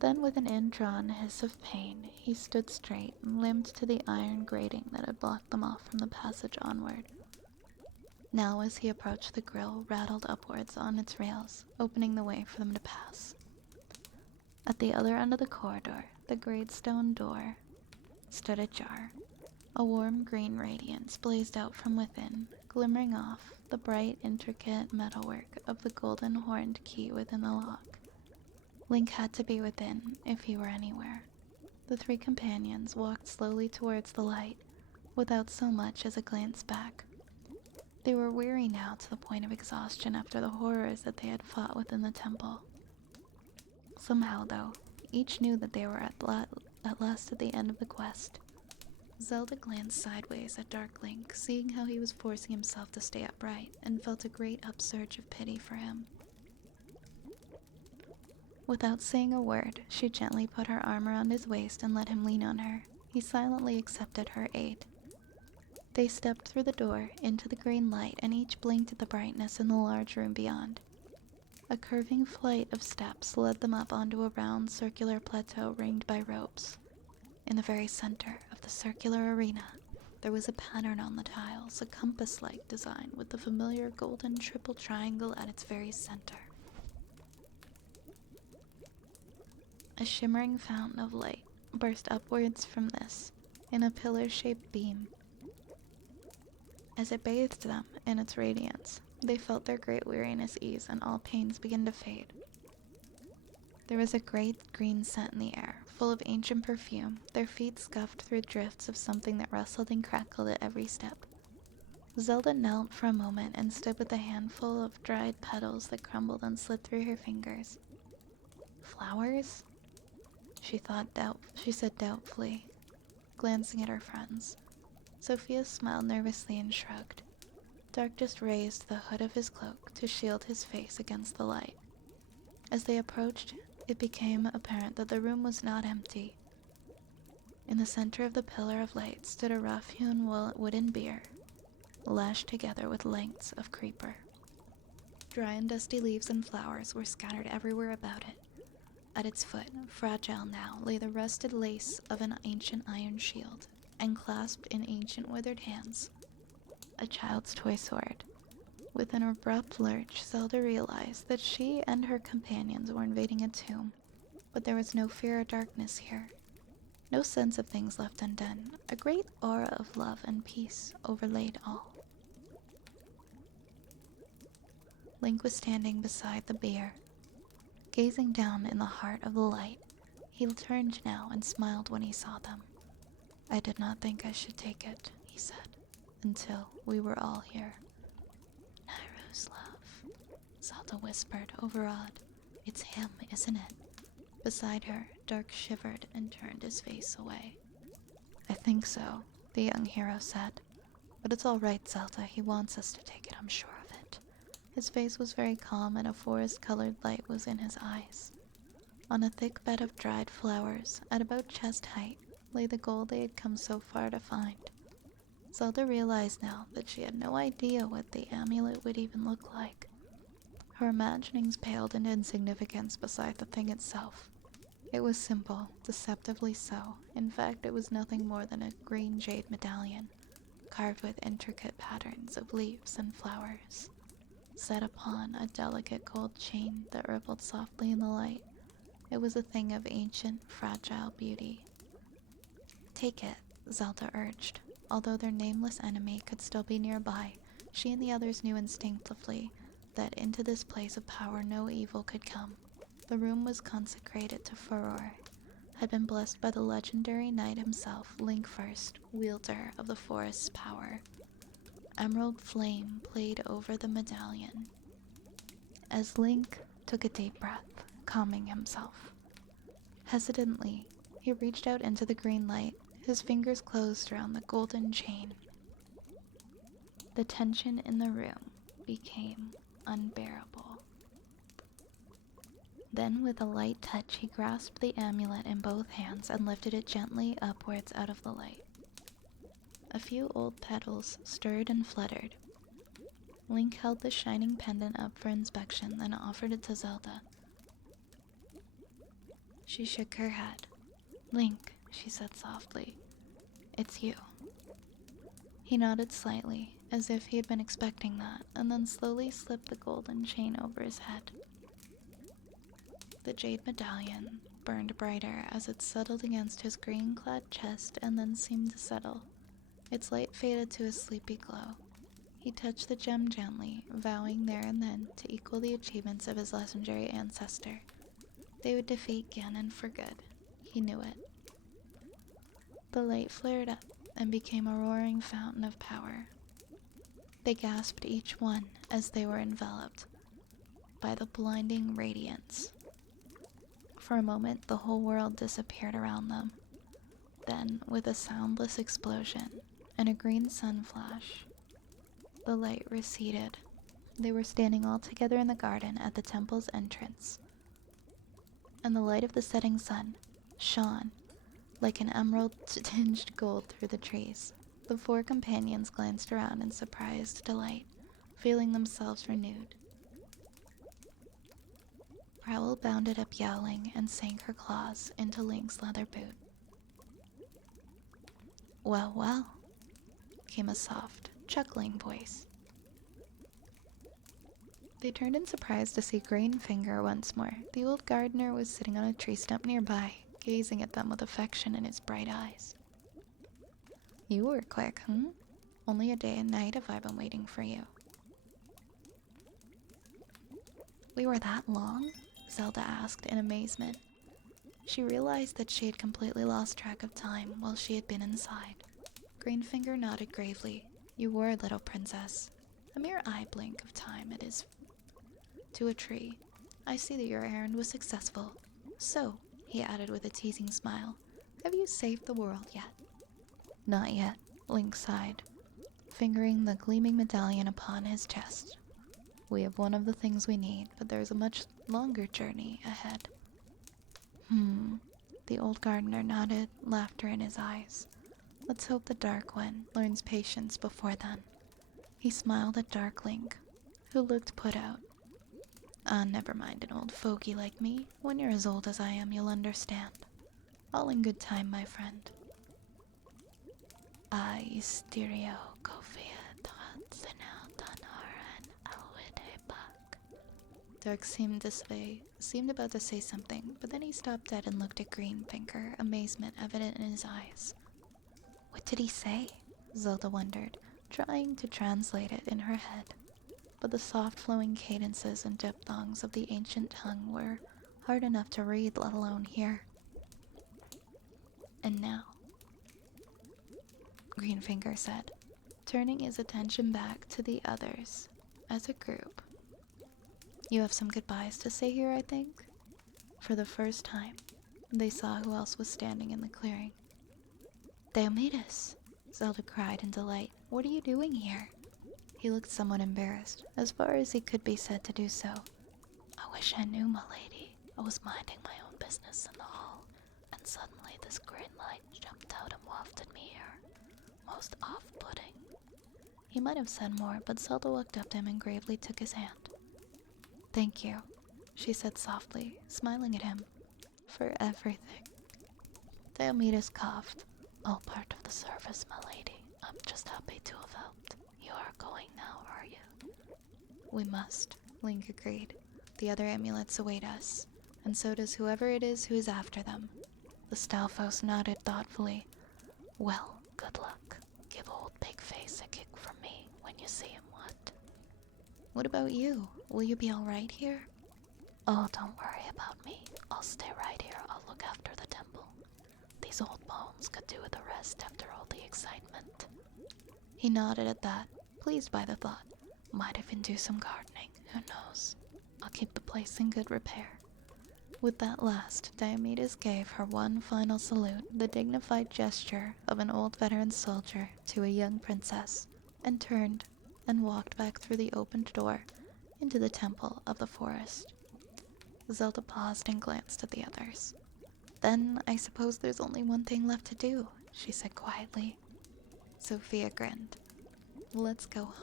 Then, with an indrawn hiss of pain, he stood straight and limped to the iron grating that had blocked them off from the passage onward. Now, as he approached, the grille rattled upwards on its rails, opening the way for them to pass. At the other end of the corridor, the great stone door stood ajar. A warm green radiance blazed out from within, glimmering off the bright, intricate metalwork of the golden horned key within the lock. Link had to be within if he were anywhere. The 3 companions walked slowly towards the light, without so much as a glance back. They were weary now to the point of exhaustion after the horrors that they had fought within the temple. Somehow, though, each knew that they were at last at the end of the quest. Zelda glanced sideways at Dark Link, seeing how he was forcing himself to stay upright, and felt a great upsurge of pity for him. Without saying a word, she gently put her arm around his waist and let him lean on her. He silently accepted her aid. They stepped through the door, into the green light, and each blinked at the brightness in the large room beyond. A curving flight of steps led them up onto a round circular plateau ringed by ropes. In the very center of the circular arena, there was a pattern on the tiles, a compass-like design with the familiar golden triple triangle at its very center. A shimmering fountain of light burst upwards from this, in a pillar-shaped beam. As it bathed them in its radiance, they felt their great weariness ease and all pains begin to fade. There was a great green scent in the air, full of ancient perfume. Their feet scuffed through drifts of something that rustled and crackled at every step. Zelda knelt for a moment and stood with a handful of dried petals that crumbled and slid through her fingers. Flowers? She said doubtfully, glancing at her friends. Sophia smiled nervously and shrugged. Dark just raised the hood of his cloak to shield his face against the light. As they approached, it became apparent that the room was not empty. In the center of the pillar of light stood a rough-hewn wooden bier, lashed together with lengths of creeper. Dry and dusty leaves and flowers were scattered everywhere about it. At its foot, fragile now, lay the rusted lace of an ancient iron shield, and clasped in ancient withered hands, a child's toy sword. With an abrupt lurch, Zelda realized that she and her companions were invading a tomb, but there was no fear or darkness here. No sense of things left undone. A great aura of love and peace overlaid all. Link was standing beside the bier, gazing down in the heart of the light. He turned now and smiled when he saw them. I did not think I should take it, he said, until we were all here. Nairu's love, Zelda whispered, overawed. It's him, isn't it? Beside her, Dark shivered and turned his face away. I think so, the young hero said. But it's all right, Zelda. He wants us to take it, I'm sure of it. His face was very calm and a forest-colored light was in his eyes. On a thick bed of dried flowers, at about chest height, lay the gold they had come so far to find. Zelda realized now that she had no idea what the amulet would even look like. Her imaginings paled into insignificance beside the thing itself. It was simple, deceptively so. In fact, it was nothing more than a green jade medallion, carved with intricate patterns of leaves and flowers, set upon a delicate gold chain that rippled softly in the light. It was a thing of ancient, fragile beauty. Take it, Zelda urged. Although their nameless enemy could still be nearby, she and the others knew instinctively that into this place of power no evil could come. The room was consecrated to Furor, had been blessed by the legendary knight himself, Link First, wielder of the forest's power. Emerald flame played over the medallion as Link took a deep breath, calming himself. Hesitantly, he reached out into the green light, his fingers closed around the golden chain. The tension in the room became unbearable. Then, with a light touch, he grasped the amulet in both hands and lifted it gently upwards out of the light. A few old petals stirred and fluttered. Link held the shining pendant up for inspection, then offered it to Zelda. She shook her head. Link, she said softly, it's you. He nodded slightly, as if he had been expecting that, and then slowly slipped the golden chain over his head. The jade medallion burned brighter as it settled against his green-clad chest and then seemed to settle. Its light faded to a sleepy glow. He touched the gem gently, vowing there and then to equal the achievements of his legendary ancestor. They would defeat Ganon for good. He knew it. The light flared up and became a roaring fountain of power. They gasped each one as they were enveloped by the blinding radiance. For a moment, the whole world disappeared around them. Then, with a soundless explosion and a green sun flash, the light receded. They were standing all together in the garden at the temple's entrance, and the light of the setting sun shone like an emerald-tinged gold through the trees. The four companions glanced around in surprised delight, feeling themselves renewed. Prowl bounded up yowling and sank her claws into Link's leather boot. Well, well, came a soft, chuckling voice. They turned in surprise to see Greenfinger once more. The old gardener was sitting on a tree stump nearby, gazing at them with affection in his bright eyes. You were quick, Only a day and night have I been waiting for you. We were that long? Zelda asked in amazement. She realized that she had completely lost track of time while she had been inside. Greenfinger nodded gravely. You were, little princess. A mere eye blink of time it is to a tree. I see that your errand was successful. So, he added with a teasing smile, have you saved the world yet? Not yet, Link sighed, fingering the gleaming medallion upon his chest. We have one of the things we need, but there's a much longer journey ahead. The old gardener nodded, laughter in his eyes. Let's hope the Dark One learns patience before then. He smiled at Dark Link, who looked put out. Never mind an old fogey like me. When you're as old as I am, you'll understand. All in good time, my friend. Stereo Dark seemed about to say something, but then he stopped dead and looked at Greenfinger, amazement evident in his eyes. What did he say? Zelda wondered, trying to translate it in her head. But the soft flowing cadences and diphthongs of the ancient tongue were hard enough to read, let alone hear. And now, Greenfinger said, turning his attention back to the others as a group. You have some goodbyes to say here, I think? For the first time, they saw who else was standing in the clearing. Diomedes! Zelda cried in delight. What are you doing here? He looked somewhat embarrassed, as far as he could be said to do so. I wish I knew, my lady. I was minding my own business in the hall, and suddenly this green light jumped out and wafted me here. Most off-putting. He might have said more, but Zelda walked up to him and gravely took his hand. Thank you, she said softly, smiling at him. For everything. Diomedes coughed. All part of the service, my lady. I'm just happy to have helped. You are going now, are you? We must, Link agreed. The other amulets await us, and so does whoever it is who is after them. The Stalfos nodded thoughtfully. Well, good luck. Give old Pigface a kick from me when you see him, what? What about you? Will you be alright here? Oh, don't worry about me. I'll stay right here. I'll look after the temple. These old bones could do with a rest after all the excitement. He nodded at that, pleased by the thought. Might even do some gardening, who knows? I'll keep the place in good repair. With that last, Diomedes gave her one final salute, the dignified gesture of an old veteran soldier to a young princess, and turned and walked back through the opened door into the temple of the forest. Zelda paused and glanced at the others. Then I suppose there's only one thing left to do, she said quietly. Sophia grinned. Let's go home.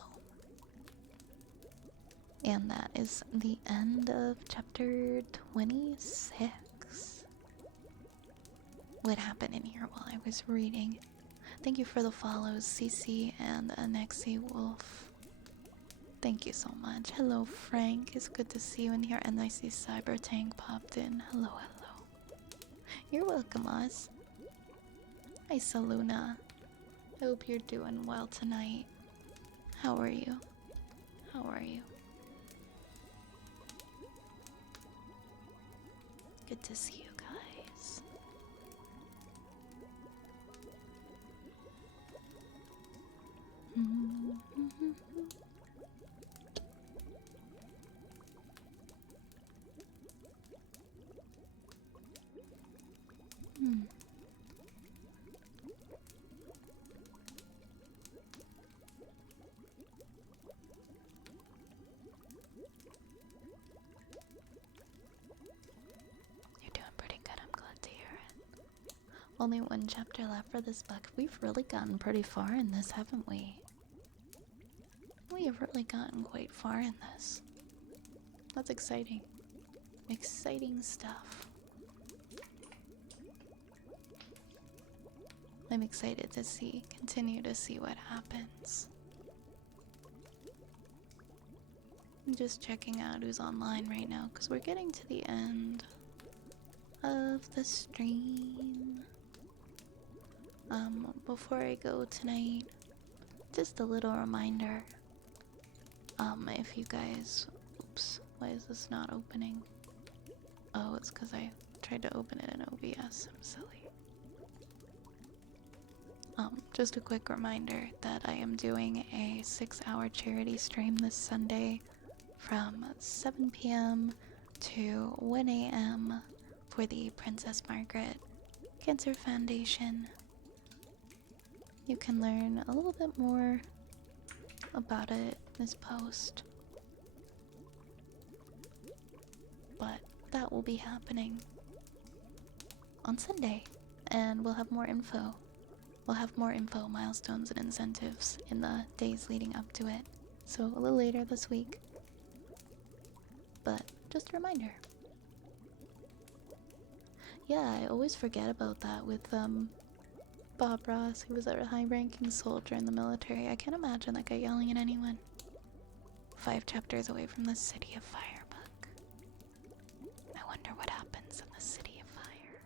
And that is the end of chapter 26. What happened in here while I was reading? Thank you for the follows, CC and Anexi Wolf. Thank you so much. Hello, Frank. It's good to see you in here. And I see Cyber Tank popped in. Hello, hello. You're welcome, Oz. Hi, Saluna. I hope you're doing well tonight. How are you? How are you? Good to see you guys. You're doing pretty good, I'm glad to hear it. Only one chapter left for this book. We've really gotten pretty far in this, haven't we? We have really gotten quite far in this. That's exciting. Exciting stuff. I'm excited to continue to see what happens. I'm just checking out who's online right now because we're getting to the end of the stream. Before I go tonight, just a little reminder. If you guys, oops, why is this not opening? Oh, it's because I tried to open it in OBS. I'm silly. Just a quick reminder that I am doing a 6-hour charity stream this Sunday from 7 p.m. to 1 a.m. for the Princess Margaret Cancer Foundation. You can learn a little bit more about it in this post. But that will be happening on Sunday, and we'll have more info. We'll have more info, milestones, and incentives in the days leading up to it. So a little later this week. But just a reminder. Yeah, I always forget about that with Bob Ross, who was a high-ranking soldier in the military. I can't imagine that guy yelling at anyone. 5 chapters away from the City of Fire book. I wonder what happens in the City of Fire.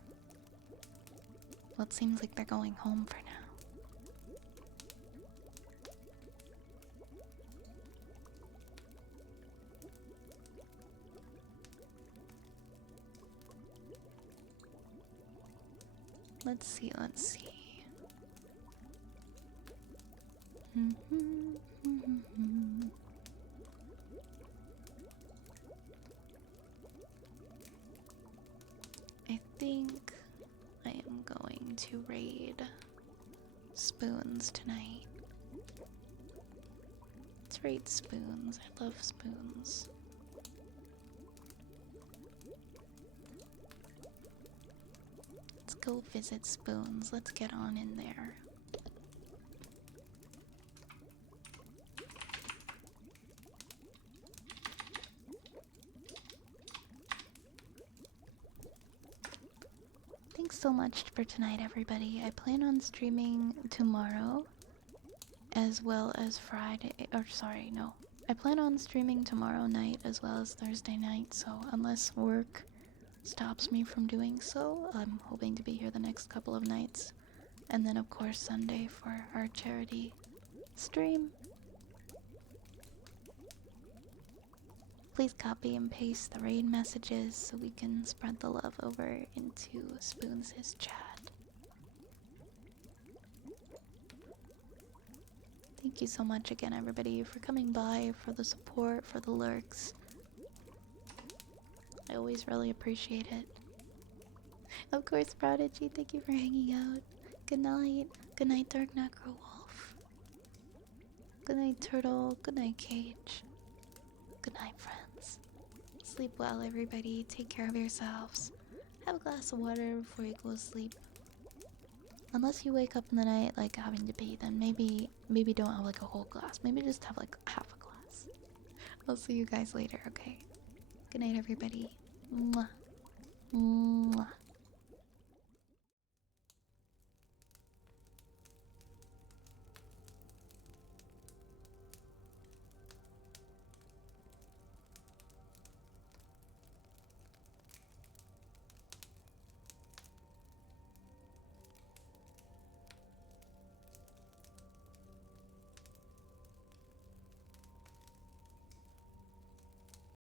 Well, it seems like they're going home for now. Let's see, let's see. to raid spoons tonight. Let's raid spoons. I love spoons. Let's go visit spoons. Let's get on in there. Thanks so much for tonight, everybody. I plan on streaming tomorrow as well as Friday. Or, sorry, no. I plan on streaming tomorrow night as well as Thursday night, so unless work stops me from doing so, I'm hoping to be here the next couple of nights. And then, of course, Sunday for our charity stream. Please copy and paste the raid messages so we can spread the love over into Spoons' chat. Thank you so much again, everybody, for coming by, for the support, for the lurks. I always really appreciate it. Of course, Prodigy, thank you for hanging out. Good night. Good night, Dark Necro Wolf. Good night, Turtle. Good night, Cage. Good night, friends. Sleep well, everybody. Take care of yourselves. Have a glass of water before you go to sleep. Unless you wake up in the night like having to pee, then maybe don't have like a whole glass. Maybe just have like half a glass. I'll see you guys later, okay? Good night, everybody. Mwah. Mwah.